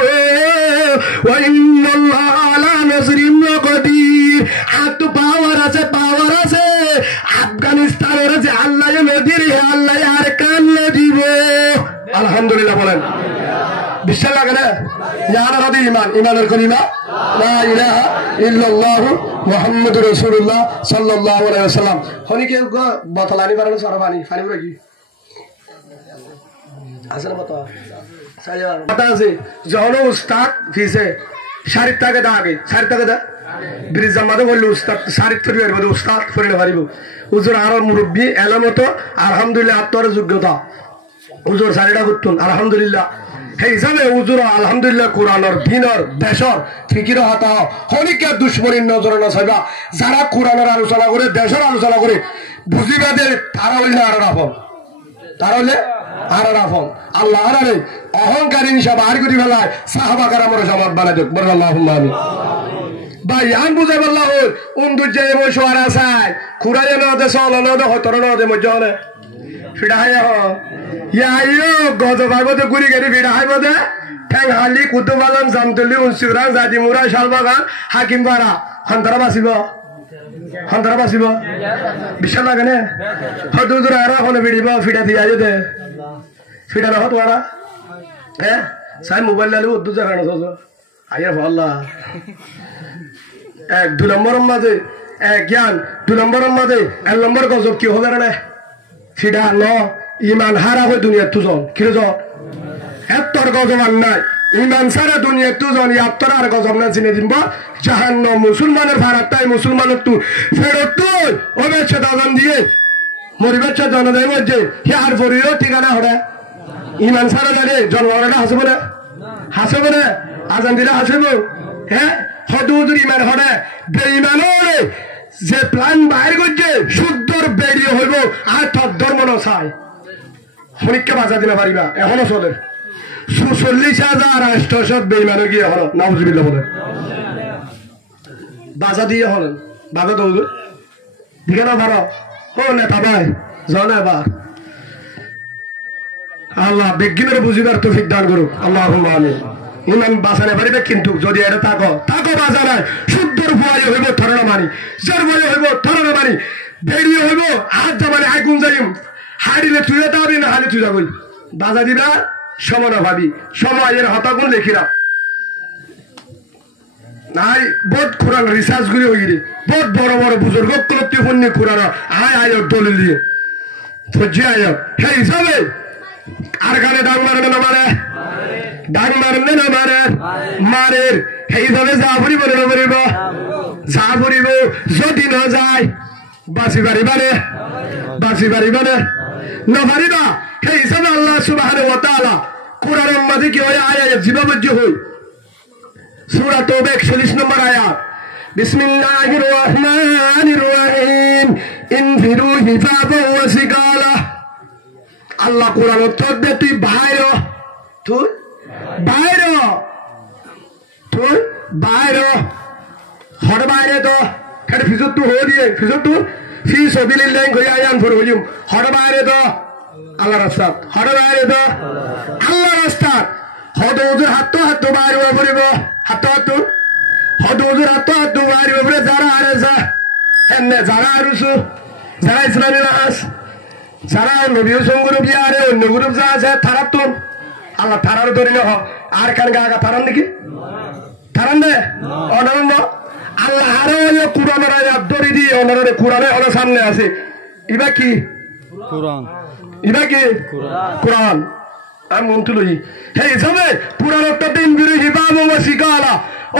ওয়াইন্নাল্লাহ আলা নাসরিন কদির। হাত পাওয়ার আছে আফগানিস্তানের যে আল্লাহ নদীর আল্লাহ আর কান্না দিব। আলহামদুলিল্লাহ বলেন, বিশ্বাস লাগে না? ইমানের কলিমা লা ইলাহা ইল্লাল্লাহু মুহাম্মাদুর রাসূলুল্লাহ সাল্লাল্লাহু আলাইহি ওয়াসাল্লাম। হনিকে বোতল আনি পারেন সর পানি পুরো কি আছে না বোতল কথা আছে। যখন উস্তাদ ফিসে শারীর থাকে দা আগে শারীর থাকে দা ব্রিজ জামাতে বললো উস্তাদ শারীর তৈরি করবো উস্তাদ করে পারিব। হুজুর আর মুরব্বী এলামতো আলহামদুলিল্লাহ আত্মার যোগ্যতা হুজুর শাড়িটা করতুন আলহামদুলিল্লাহ। সেই হিসাবে হুজুর আলহামদুলিল্লাহ কোরআনের দিনের দেশর ফিকির হাতা হনিকে দুশ্মনীর নজরে নছাইবা। যারা কোরআনের আলোচনা করে দেশের আলোচনা করে বুঝিবা যে তারা হইলে আর রাফন, তারা হইলে আর রাফন আল্লাহ আর অহংকারী হিসাবে আর করি ফেলায় সাহাবাকার আমার সমাজ বানাই দেখ বল আল্লাহুম্মা আমিন। ভাই আন বুঝাই বললা হল উন্দুর যে মই সোয়ারা চাই খুড়াই নদে চল নদে হতর নদে মধ্যে হলে ফিডা হাই ইয়ো গজবার মধ্যে গুড়ি গাড়ি ফিডা হাই মধ্যে ঠেং হালি কুতুবালন জামতলি উনসিউরাং জাদিমুরা শালবাগান হাকিম পাড়া হন্তরা বাঁচিব হন্তরা বাঁচিব বিশ্বাস লাগে নে হয়তো হুজুর আর এখন ফিডিব ফিডা দিয়ে আজ দে ফিডা না হতো আর হ্যাঁ সাই মোবাইল লালি উদ্দু জায়গা আইয়া ভাল্লা এক 2 নম্বরের মাঝে এক জ্ঞান 2 নম্বরের মাঝে 1 নম্বর গজব কি হবে না ফিডা ন ইমান হারা হয় দুনিয়ার তুজন কিরে জন এত্তর গজব আর নাই ইমান সারা দুনিয়ার তুজন ইয়াত্তর আর গজব না চিনে দিব জাহান্ন মুসলমানের ভাড়া তাই মুসলমানের তু ফেরত তুই ওবেচ্ছে দাদান দিয়ে মরিবেচ্ছে জনদের মধ্যে হে আর পরিও ঠিকানা হরে ইমান সারা জানে জনগণটা হাসবো না হাসবো না আজান দিলে হাসবো হ্যাঁ হদুদুর ইমান হরে বেঈমান হরে যে প্ল্যান বাইর করছে শুদ্ধর বেরিয়ে হইব আর তোর ধর্ম নয় হনিককে বাঁচা দিতে পারিবা এখনো চলে 46,800 বেঈমান গিয়ে হলো নাউজুবিল্লাহ বলে বাঁচা দিয়ে হলেন বাবা তো দিকে না ভালো ও নেতা ভাই জানে এবার আল্লাহ বিজ্ঞানের বুঝিবার তৌফিক দান করুক আল্লাহুম্মা আমিন। ইমান বাঁচানে পারিবে কিন্তু যদি এটা তাকো বাঁচা নাই শুদ্ধর ভয় হইব ধরনা মানি যার ভয় হইব ধরনা মানি বেরিয়ে হইব হাত জামানে আগুন যাইম হাড়িলে তুই যাবি না হাড়ি তুই যাবি বাজা দিবা সমনা ভাবি সময়ের হতাগুন লেখিরা নাই বহুত কোরআন রিসার্চ করে হইরে বহুত বড় বড় বুজুর্গ কলতি ফন্নি কোরআন আয় দলিল দিয়ে ফজি আয় সেই হিসাবে আর গানে ডাং মারে না মারে ডাং মারনে না মারে মারের সেইভাবে যা ফুরিব না ফুরিব যা ফুরিব যদি না যায় বাঁচি পারিবারে বাঁচি পারিবারে না পারিবা সেই হিসাবে আল্লাহ সুবহানাহু ওয়া তাআলা কোরআনের মাঝে কি হয় আয়াত জীবাবজ্য হই সূরা তাওবা 41 নম্বর আয়াত বিসমিল্লাহির রহমানির রহিম ইনফিরু হিফাযা ওয়া সিকালা। আল্লাহ কোরআন উত্তর দে তুই বাইরে তুই বাইরে তুই বাইরে হর বাইরে তো খেড়ে ফিজুত তু হো দিয়ে ফিজুত তু ফি সাবিলিল্লাহ কইয়া আয়ান ফর হইম হর বাইরে তো আল্লাহ রাস্তাত হর বাইরে তো আল্লাহ রাস্তাত হদুজুর হাত বাইরে পড়িব হাত হদুজুর হাত বাইরে পড়ে যারা আরে যা হেনে যারা আরুসু যারা ইসলামী রাস যারা নবী সঙ্গুর বিয়া আরে অন্য গ্রুপ যা আছে তারা তো আল্লাহ তারার ধরে না আর কান গা তারান নাকি তারান দে অনন্দ আল্লাহ আরো কোরআনের আয়াত ধরে দিয়ে অনরে কোরআনে হলো সামনে আছে ইবা কি কোরআন ইবা কি কোরআন আমি মন তুলই হে হিসাবে কোরআন একটা দিন বিরু হিবাব ও সিকালা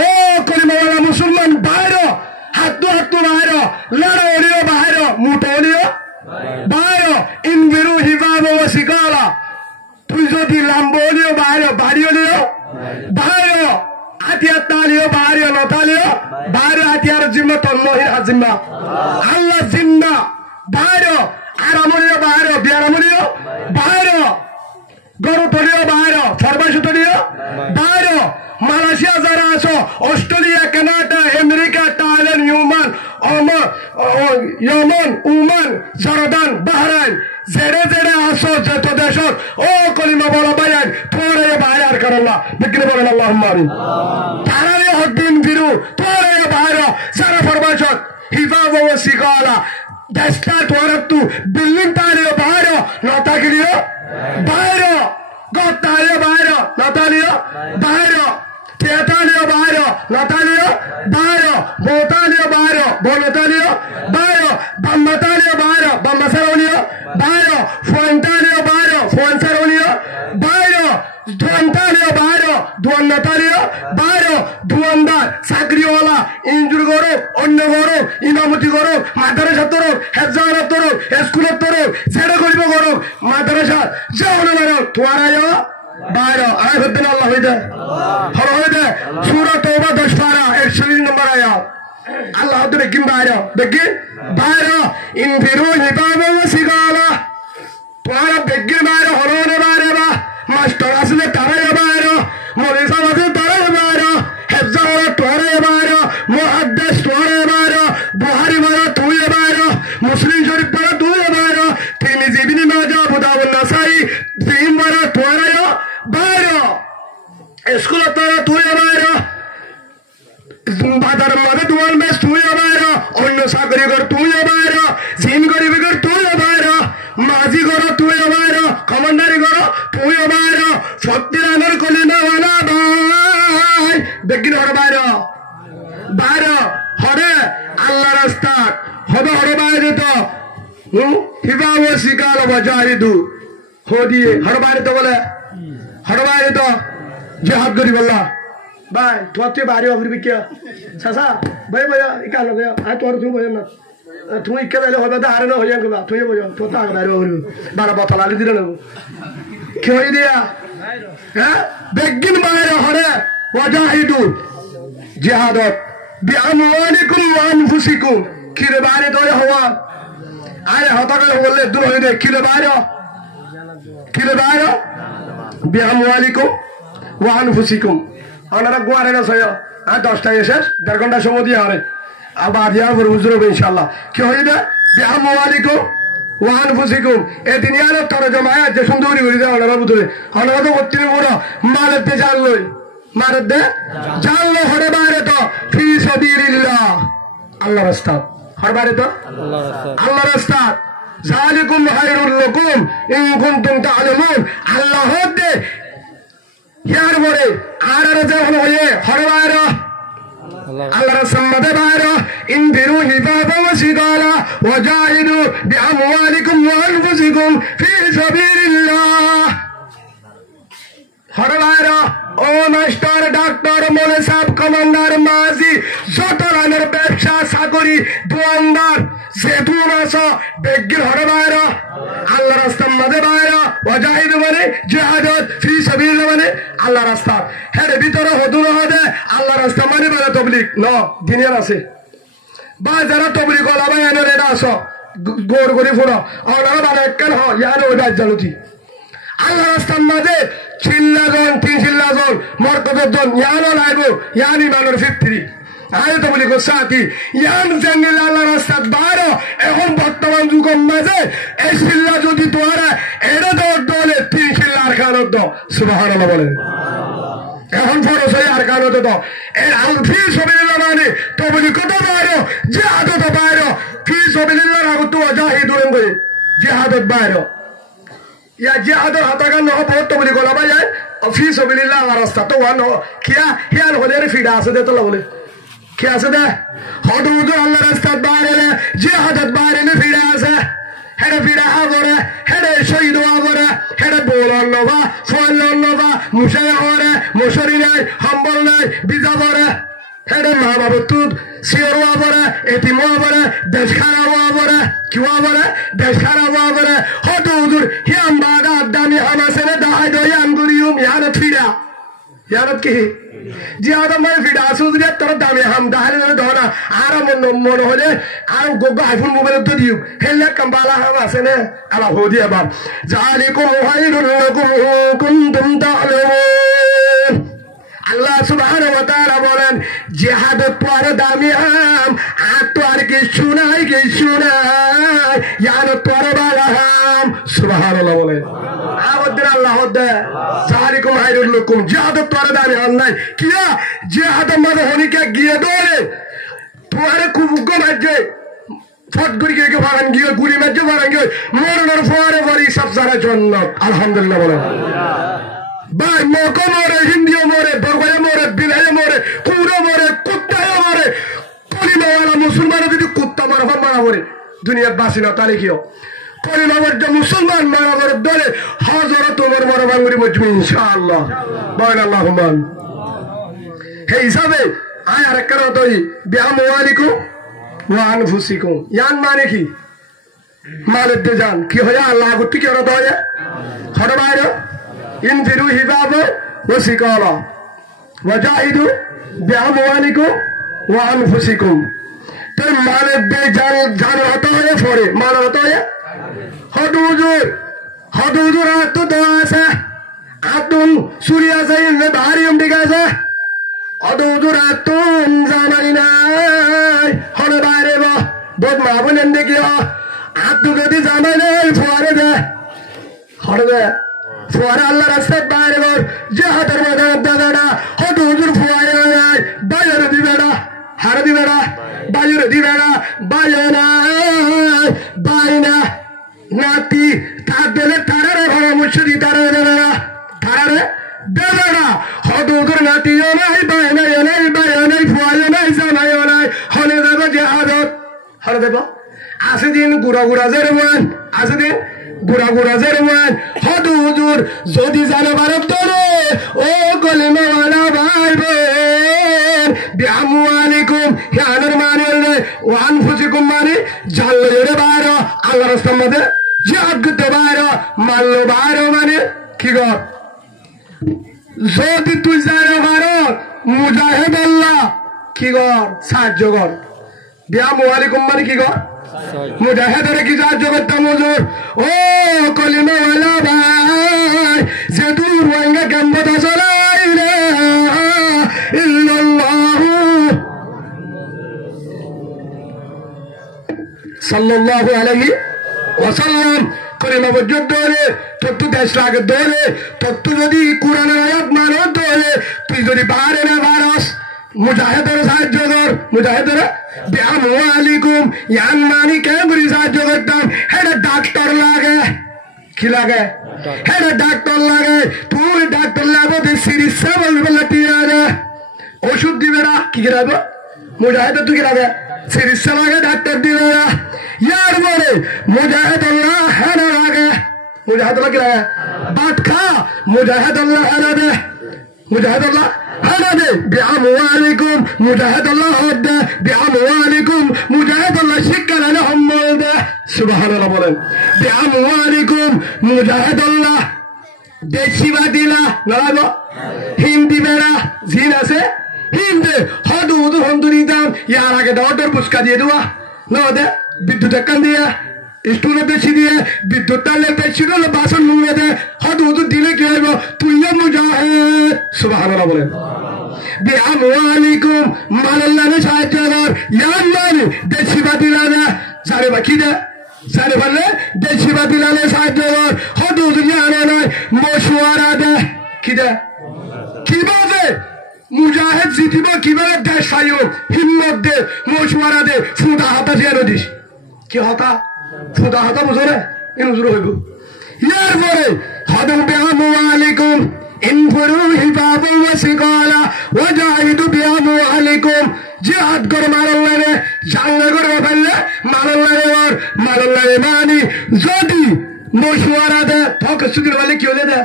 ও কলিমাওয়ালা মুসলমান বাইরে হাত বাইরে লড়ো ওরিও বাইরে মুঠো ওরিও বাইরে ইনবিরু হিবাব ও সিকালা তুই যদি লাম্ব ওরিও বাইরে বাড়ি ওরিও বাইরে হাতিয়ার তালিও বাইরে নতালিও বাইরে হাতিয়ার জিম্মা তন্মহির হাজিম্মা আল্লাহ জিম্মা বাইরে আরামলিও বাইরে বিয়ারামলিও বাইরে গরু তলিও বাইরে ফরমাইশ তলিও বাইরে মালয়েশিয়া যারা আছো অস্ট্রেলিয়া কানাডা আমেরিকা থাইল্যান্ড ইউমান ইয়মন উমান জর্দান বাহরাইন জেডে জেডে আসো যত দেশত ও কলিমা বলা বাইন তোরে বাইর করল্লা বিক্রি বলেন আল্লাহুম্মা আমিন তারারে হদ্দিন ফিরু তোরে বাইর সারা ফরমাশত হিফাজ ও সিগালা দেশটা তোরতু বিল্ডিং তারে বাইর নতাগিরিও বাইর গতারে বাইর নতালিও বাইর তেতালিও বাইর নতালিও বাইর বোতালিও বাইর বনতালিও বাইর বাম্মাতালিও বাইর বাম্মাসারলিও বাইর ফুয়েন্টালিও বাইর ফুয়েন্সারলিও বাইর দুয়ান্তালিও বাইর দুয়ান্নাতালিও বাইর দুয়ান্দার চাকরিওয়ালা ইঞ্জুর করো অন্য করো ইমামতি করো মাদ্রাসা তোর হেফজানাত তোর স্কুলত তোর ছেড়ে করিব করো মাদ্রাসা যাওনা না তোরায়ো বাইর আয় হদ্দিন আল্লাহ হইদে হর হইদে সূরা তওবা 10 পারা 120 নম্বর আয়াত আল্লাহ তো দেখিন বাইর দেখি বাইর ইনফিরু হিফাজা ওয়া সিগালা তোরা বেগির বাইর হরনে বাইর বা মাস্টার আসলে তারাই বাইর মরিসা আসলে তারাই বাইর হেফজাওয়ালা তোরাই বাইর মুহাদ্দিস তোরাই বাইর বুখারী বাইর তুই বাইর মুসলিম শরীফ বাইর তুই বাইর তিরমিজি ইবনে মাজাহ আবু দাউদ নাসাই তিন বাইর তোরাই বাইর স্কুল তোরা তুই বাইর বাজার মধ্যে দুয়ার মেস তুই বাইর অন্য চাকরি কর তুই বাইর জিম করিবি কর তুই বাইর মাঝি কর তুই বাইর কমান্ডারি কর তুই বাইর ফকির আনার কলিমা ওয়ালা ভাই বেগিন হর বাইর বাইর হরে আল্লাহ রাস্তা হবে হর বাইর তো হিবা ও সিকাল ওয়াজাহিদু হোদিয়ে হর বাইর তো বলে হর বাইর তো জিহাদ করি বল্লা ভাই তোতে বাড়ি অফির বিকে সাসা ভাই ভাই ইকা লগে আ তোর তুই বল না তুই ইকা দিলে হবে দা আরে না হইয়া গবা তুই বল তো তা বাড়ি অফির বারা বতল আলি দিলে না কি হই দিয়া হ্যাঁ বেগিন বাইরে হরে ওয়াজাহিদু জিহাদত বিআমওয়ালিকুম ওয়া আনফুসিকুম কিরে বাইরে দয় হওয়া আরে হতাকে বললে দূর হই দে কিরে বাইরে বিআমওয়ালিকুম ওয়া আনফুসিকুম আপনারা গোয়ারে না সয় আর 10টায় এসে 1.5 ঘন্টা সময় দিয়ে আরে আবার দিয়া পর হুজুর হবে ইনশাআল্লাহ কি হইবে বিআমওয়ালিকুম ওয়া আনফুসিকুম এ দুনিয়ার তরজমা যে সুন্দরী করে দাও আপনারা বুঝলে আপনারা তো অত্যাচার করো মারতে জানলো হরে বাইরে তো ফি সাবিলিল্লাহ আল্লাহর রাস্তা হরে বাইরে তো আল্লাহর রাস্তা যালিকুম খায়রুল লাকুম ইন কুনতুম তা'লামুন আল্লাহ দে ইয়ার পরে আর যখন হয়ে হরে বাইর আল্লাহর সম্মতে বাইর ইনফিরু হিফাজা ওয়া সিগালা ওয়াজাহিদু বিআমওয়ালিকুম ওয়া আনফুসিকুম ফি সাবিলিল্লাহ হরে বাইর ও মাস্টার ডাক্তার মৌলভী সাহেব কমান্ডার মাঝি যত রানের ব্যবসা চাকরি দোয়ানদার যেহেতু মাসা বেগির হরে বাইর আল্লাহ রাস্তার মাঝে বাইর ওয়াজাহিদু মানে জিহাদত ফি সাবিলিল্লাহ মানে আল্লাহ রাস্তা হের ভিতরে হদুর হদে আল্লাহ রাস্তা মানে বলে তবলিগ ন দিনের আছে বা যারা তবলিগ হলা ভাই এনে রেডা আসো গোড় করে ফোড়ো ওনারা মানে কেন হ ইয়ানো ওই বাজ জানুতি আল্লাহ রাস্তার মাঝে চিল্লাজন 3 চিল্লাজন মর্তজন ইয়ানো লাগবো ইয়ানি মানের 53 আয় তো বলি গোসাতি ইয়ান জঙ্গল আল্লাহ রাস্তা বাইরে এখন বর্তমান যুগের মাঝে এই চিল্লা যদি তোরা এটা দলে 3 চিল্লার কারণ তো সুবহানাল্লাহ বলেন এখন ফরজ হয় আর কারণ তো এই ফি সাবিলিল্লাহ মানে তো বলি কত বাইরে জিহাদত বাইরে ফি সাবিলিল্লাহ আগত ওয়াজাহিদুন করে জিহাদত বাইরে ইয়া জিহাদর হাতাগান নহ বহুত তো বলি গোলা ভাই ফি সাবিলিল্লাহ আর রাস্তা তো ওয়ান কিয়া হিয়ান হলে ফিডা আছে দে তো বলে কি আছে দে হদুদ আল্লাহ রাস্তা বাইরে জিহাদত বাইরে নে ফিডা আছে হেডে ফিডা করে হেডে শহীদ করে হেডে বোলার নবা ফয়লার নবা মুশায়া করে মুশরি নাই হাম্বল নাই বিজা করে হেডে মা বাবা তুদ সিরওয়া করে এতিমা করে দেশ খারাপ করে কিওয়া করে দেশ খারাপ করে হদুদ হিয়াম বাগা দামি হামাসে দাহাই দই আমগুরিয়ুম ইয়ানত ফিডা ইয়ানত কি জিহাদ মানে ফিডা সুজরে তোর দামি হাম দাহাই ধরা আর মন হলে আর গোগো আইফোন মোবাইল তো দিও হেলে কাম্বালা হাম আছে না আলা হোদি আবার জালিকুম খায়রুল লাকুম কুনতুম তা'লামুন আল্লাহ সুবহানাহু ওয়া তাআলা বলেন জিহাদের পরে দামি আম আর তো আর কিছু নাই ইয়ার পরে বালাম সুবহানাল্লাহ বলেন আমাদের আল্লাহ দে জারিকুম হাইরুল লকুম জিহাদের পরে দামি আম নাই কিয়া জিহাদের মানে হনিকে গিয়ে দৌড়ে তোরে কুবুগ মাঝে ফট করে গিয়ে ভাগান গিয়ে গুলি মাঝে ভাগান গিয়ে মরণের পরে পরে সব সারা জন্য আলহামদুলিল্লাহ বলেন ভাই মকো মরে হিন্দিও মরে বরবাই মরে বিলাই মরে কুড়ো মরে কুত্তায় মরে কলিমাওয়ালা মুসলমান যদি কুত্তা মারা মরে দুনিয়ার বাসি না তাহলে কিও কলিমাওয়ার যে মুসলমান মারা মরে ধরে হাজার তোমার মরা বাঙ্গুরি মজবি ইনশাআল্লাহ বলেন আল্লাহুম্মান এই হিসাবে আয় আর একটা তৈ বিআমওয়ালিকুম ওয়া আনফুসিকুম ইয়ান মানে কি মালের দে জান কি হয় আল্লাহ গুটি কি হলো দয়া হড় বাইরে ইনফিরু হিবাবা ওয়া সিকালা ওয়াজাহিদু বিআমওয়ালিকুম ওয়া আনফুসিকুম তো মালের দে জান হতে হয় পড়ে মাল হতে হয় হদুজুর আত তো আছে আতুন সূর্য আছে ইনে বাহারিম ঠিক আছে হদুজুর আতুন জামাই নাই হড় বাইরে বদ মা বলেন দেখি আতু যদি জামাই নাই ফুয়ারে দে হড় দে ফুয়ারা আল্লাহ রাস্তায় বাইরে গর জিহাদের ময়দানে দাদাটা হয়তো হুজুর ফুয়ারে নাই বাইরে দিবেড়া হারে দিবেড়া বাইরে দিবেড়া বাইনা বাইনা নাতি তার দিলে তারারে ভাড়া মুর্শিদি তারারে দেবেড়া তারারে দেবেড়া হয়তো হুজুর নাতিও নাই বাইনাও নাই ফুয়ারে নাই জামাইও নাই হলে দেবে জিহাদত হরে দেব আসে দিন গুড়া গুড়া জেরমান আসে দিন গুড়া গুড়া জেরমান হদু হুজুর যদি জানো ভারত ধরে ও কলিমাওয়ালা ভাই বোন বিআমওয়ালিকুম হিয়ানের মানে ও আনফুসিকুম মানে জানলে রে বাইরে আল্লাহ রাস্তার মধ্যে জিহাদ করতে বাইরে মানলো বাইরে মানে কি গর যদি তুই জানো ভারত মুজাহিদ আল্লাহ কি গর সাহায্য কর বিআমওয়ালিকুম মানে কি গর মুজাহিদের কি সাহায্য করতাম হুজুর ও কলিমাওয়ালা ভাই যে দূর রোহিঙ্গা ক্যাম্পত আসলে সাল্লাল্লাহু আলাইহি ওয়াসাল্লাম কলিমা বজ্জত ধরে তোর তো দেশ লাগে ধরে তোর তো যদি কোরআনের আয়াত মানো ধরে তুই যদি বাহারে না বারস মুজাহিদের সাহায্য কর মুজাহিদের বিআমওয়ালিকুম ইয়ান মানি কে বলি সাহায্য করতাম হেডে ডাক্তার লাগে কি লাগে হেডে ডাক্তার লাগে তুই ডাক্তার লাগবে চিকিৎসা বলবে লাটিয়া রে ওষুধ দিবে না কি রাখবো মুজাহিদের তুই কি লাগে চিকিৎসা লাগে ডাক্তার দিবে না ইয়ার পরে মুজাহিদুল্লাহ হেডে লাগে মুজাহিদুল্লাহ কি লাগে বাট খা মুজাহিদুল্লাহ হেডে দে মুজাহিদুল্লাহ هذا بأموالكم مجاهد الله هذا بأموالكم مجاهد الله شكل لهم مولده سبحان الله بولن بأموالكم مجاهد الله দেশি বাদিলা নারাবো হিন্দি বেড়া জিন আছে হিন্দি হদু উদু হন্দুরি দাম ইয়ার আগে ডর পুস্কা দিয়ে দেওয়া না দে বিদ্যুৎ একান দিয়া স্টুলে বেশি দিয়ে বিদ্যুৎ টালে বেশি হলে বাসন নুয়ে দে হদু উদু দিলে কি হইব তুইও মুজাহিদ সুবহানাল্লাহ বলেন বিআমওয়ালিকুম মালাল্লাহে সাহায্য কর ইয়ান মানে দেশি বাদিলা না জারে বাকি দে জারে বলে দেশি বাদিলালে সাহায্য কর হদু উদু জানে নয় মশওয়ারা দে কি দে কিভাবে মুজাহিদ জিতিব কিভাবে দেশ আয়ো হিম্মত দে মশওয়ারা দে ফুদা হাতা দিয়ে দিস কি হতা ফুদা হাতা বুঝরে ইন বুঝরে হইব ইয়ার পরে হদু বিআমওয়ালিকুম ইনফিরু হিবাবা ওয়া সিকালা ওয়াজাহিদু বিআমওয়ালিকুম জিহাদ কর মারাল্লাহে জাঙ্গা করে ফেললে মারাল্লাহে মানি যদি মশওয়ারা দে তোকে সুদির বলে কি হলে দে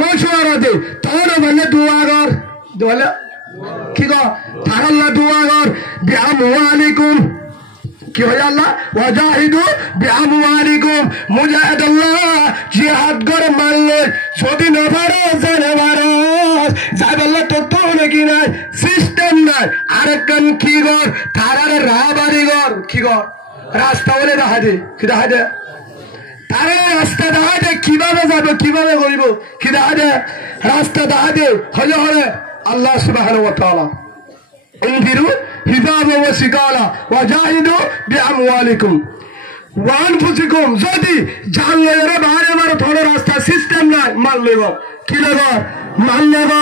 মশওয়ারা দে তোর বলে দোয়া কর দোলা কি গো তারাল্লাহ দোয়া কর বিআমওয়ালিকুম কি হয় আল্লাহ ওয়াজাহিদু বিআমওয়ালিকুম মুজাহিদুল্লাহ জিহাদ করে মারলে যদি না পারো জানে পারো যাই বললে তো নাকি নাই সিস্টেম নাই আরেকজন কি কর তারারে রাবাড়ি কর কি কর রাস্তা বলে দেখা দে কি দেখা দে তারা রাস্তা দেখা দে কিভাবে যাবে কিভাবে করিব কি দেখা দে রাস্তা দেখা দে হলে হলে আল্লাহ সুবহানাহু ওয়া তাআলা انفروا حذابا وثقالا وجاهدوا باموالكم وانفسكم যদি জানলে বারে বারে থোড়া রাস্তা সিস্টেম নাই মাল লইব কি লইব মাল লইব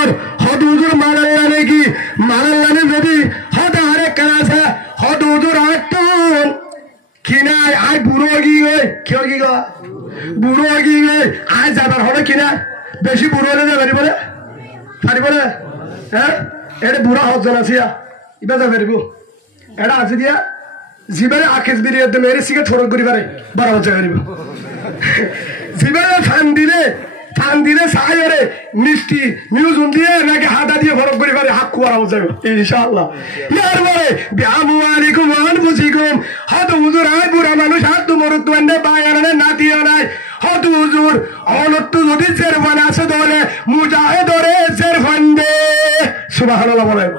হদ হুজুর মারাল্লা নাকি মারাল্লা যদি হদ আরে কাছে হদ হুজুর আটন কিনাই আই বুড়ো গিয়ে কেউ কি গো বুড়ো গিয়ে আই যাবার হবে কিনা বেশি বুড়ো হলে যাবে পারিব না হ্যাঁ এটা বুড়া হজন আসিয়া ইবা যাবে এটা আছে দিয়া জিবারে আকেশ বিরিয়ে দে মেরে সিগারেট ফরক করি পারে 12 বছর করিব জিবারে ফান দিলে সাইরে মিষ্টি মিউজুন দিয়ে নাকি হাতা দিয়ে ফরক করি পারে হাক কুয়ারা যাবে ইনশাআল্লাহ ইয়ার পরে বিআমওয়ালিকুম ওয়া আনফুসিকুম হদ হুজুর আই বুড়া মানুষ হাত মরত দন্ডে বায়ারে নাতিও নাই হদ হুজুর অনত যদি জেরবান আছে দলে মুজাহিদরে জেরফান্ডে সুবহানাল্লাহ বলেন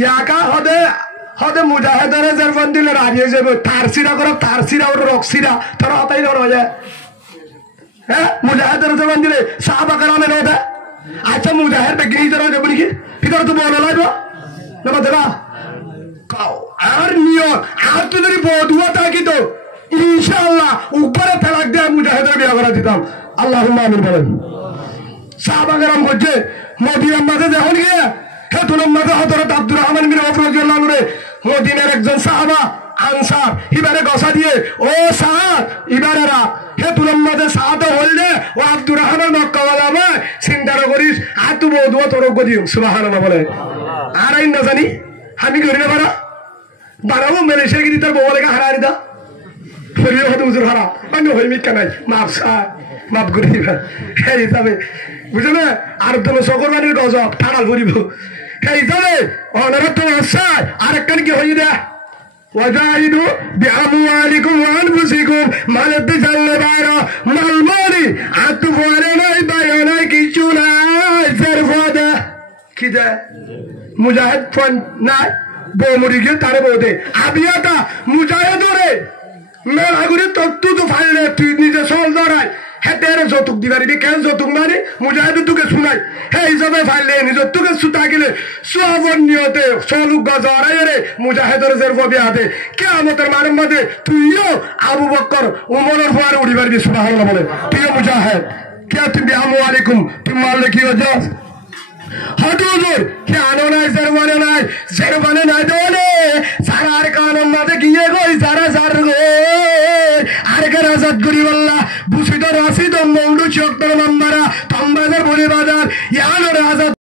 ইয়াকা হদে মুজাহিদরে জেরফান দিলে রাজিয়ে যাবে তারসিরা করো তারসিরা ওর রক্সিরা তোর হতাই ধরা যায় হ্যাঁ মুজাহিদরে জেরফান দিলে সাহাবা کرامে রোদা আচ্ছা মুজাহিদ বেগিনি ধরা যাবে নাকি ভিতরে তো বলা লাগবে না দেবা কাও আর নিও আর তো যদি বদুয়া থাকি তো ইনশাআল্লাহ উপরে তালাক দিয়ে মুজাহিদরে বিয়া করা দিতাম আল্লাহুম্মা আমিন বলেন সাহাবা کرام বলছে মদিনার মাঝে যখন গিয়ে হেতুলের মাঝে হযরত আব্দুর রহমান বিন আওফ রাদিয়াল্লাহু আনহু মদিনার একজন সাহাবা আনসার ইবারে গসা দিয়ে ও সাহাব ইবারেরা হেতুলের মাঝে সাহাতে হইলে ও আব্দুর রহমান মক্কাওয়ালা মা চিন্তা করিস আর তো বদুয়া তোর গদিও সুবহানাল্লাহ বলে আর আইন না জানি আমি করি না বাড়াবো মেলেশিয়া গিরি তার বউলেকে হারাই দা ফরিয়ে হতে হুজুর হারা আমি হইমি কানাই মাফ করে দিবা এই হিসাবে বুঝলে না আর তুমি সকরবানির গজব টানাল করিব এই হিসাবে অনারা তো আসায় আরেকখান কি হই দে ওয়াজাহিদু বিআমওয়ালিকুম ওয়া আনফুসিকুম মালতে জানলে বাইরা মালমনি আতু পরে নাই বাইরে নাই কিছু নাই সরফাদা কি দে মুজাহিদ ফোন নাই বমুরি গিয়ে তারে বলতে আবিয়াটা মুজাহিদরে মেলাগুড়ি তত্তু তো ফাইলে তুই নিজে সল ধরাই হেতেরে যৌতুক দিবারিবি কেন যৌতুক মানে মুজাহিদ তোকে শুনাই হে হিসাবে ফাইলে নিজের তোকে সুতা গেলে সোয়াবন নিয়তে সলুক গজরাই রে মুজাহিদর জেরফ বিয়াতে কিয়ামতের মানের মধ্যে তুইও আবু বকর উমরের ফুয়ারে উড়ি পারবি সুবহানাল্লাহ বলে তুইও মুজাহিদ কে তুমি আমওয়ালাইকুম তুমি মারলে কি হচ্ছে হজুর কে আনো নাই জেরবানে নাই দোলে সারার কানন মাঝে গিয়ে গই সারা সার গো আর কে রাজাত গরি বল্লা বুসিত রাশিদ মৌলু চক্তর মাম্মারা তম্বাজার বলি বাজার ইয়ানো রাজাত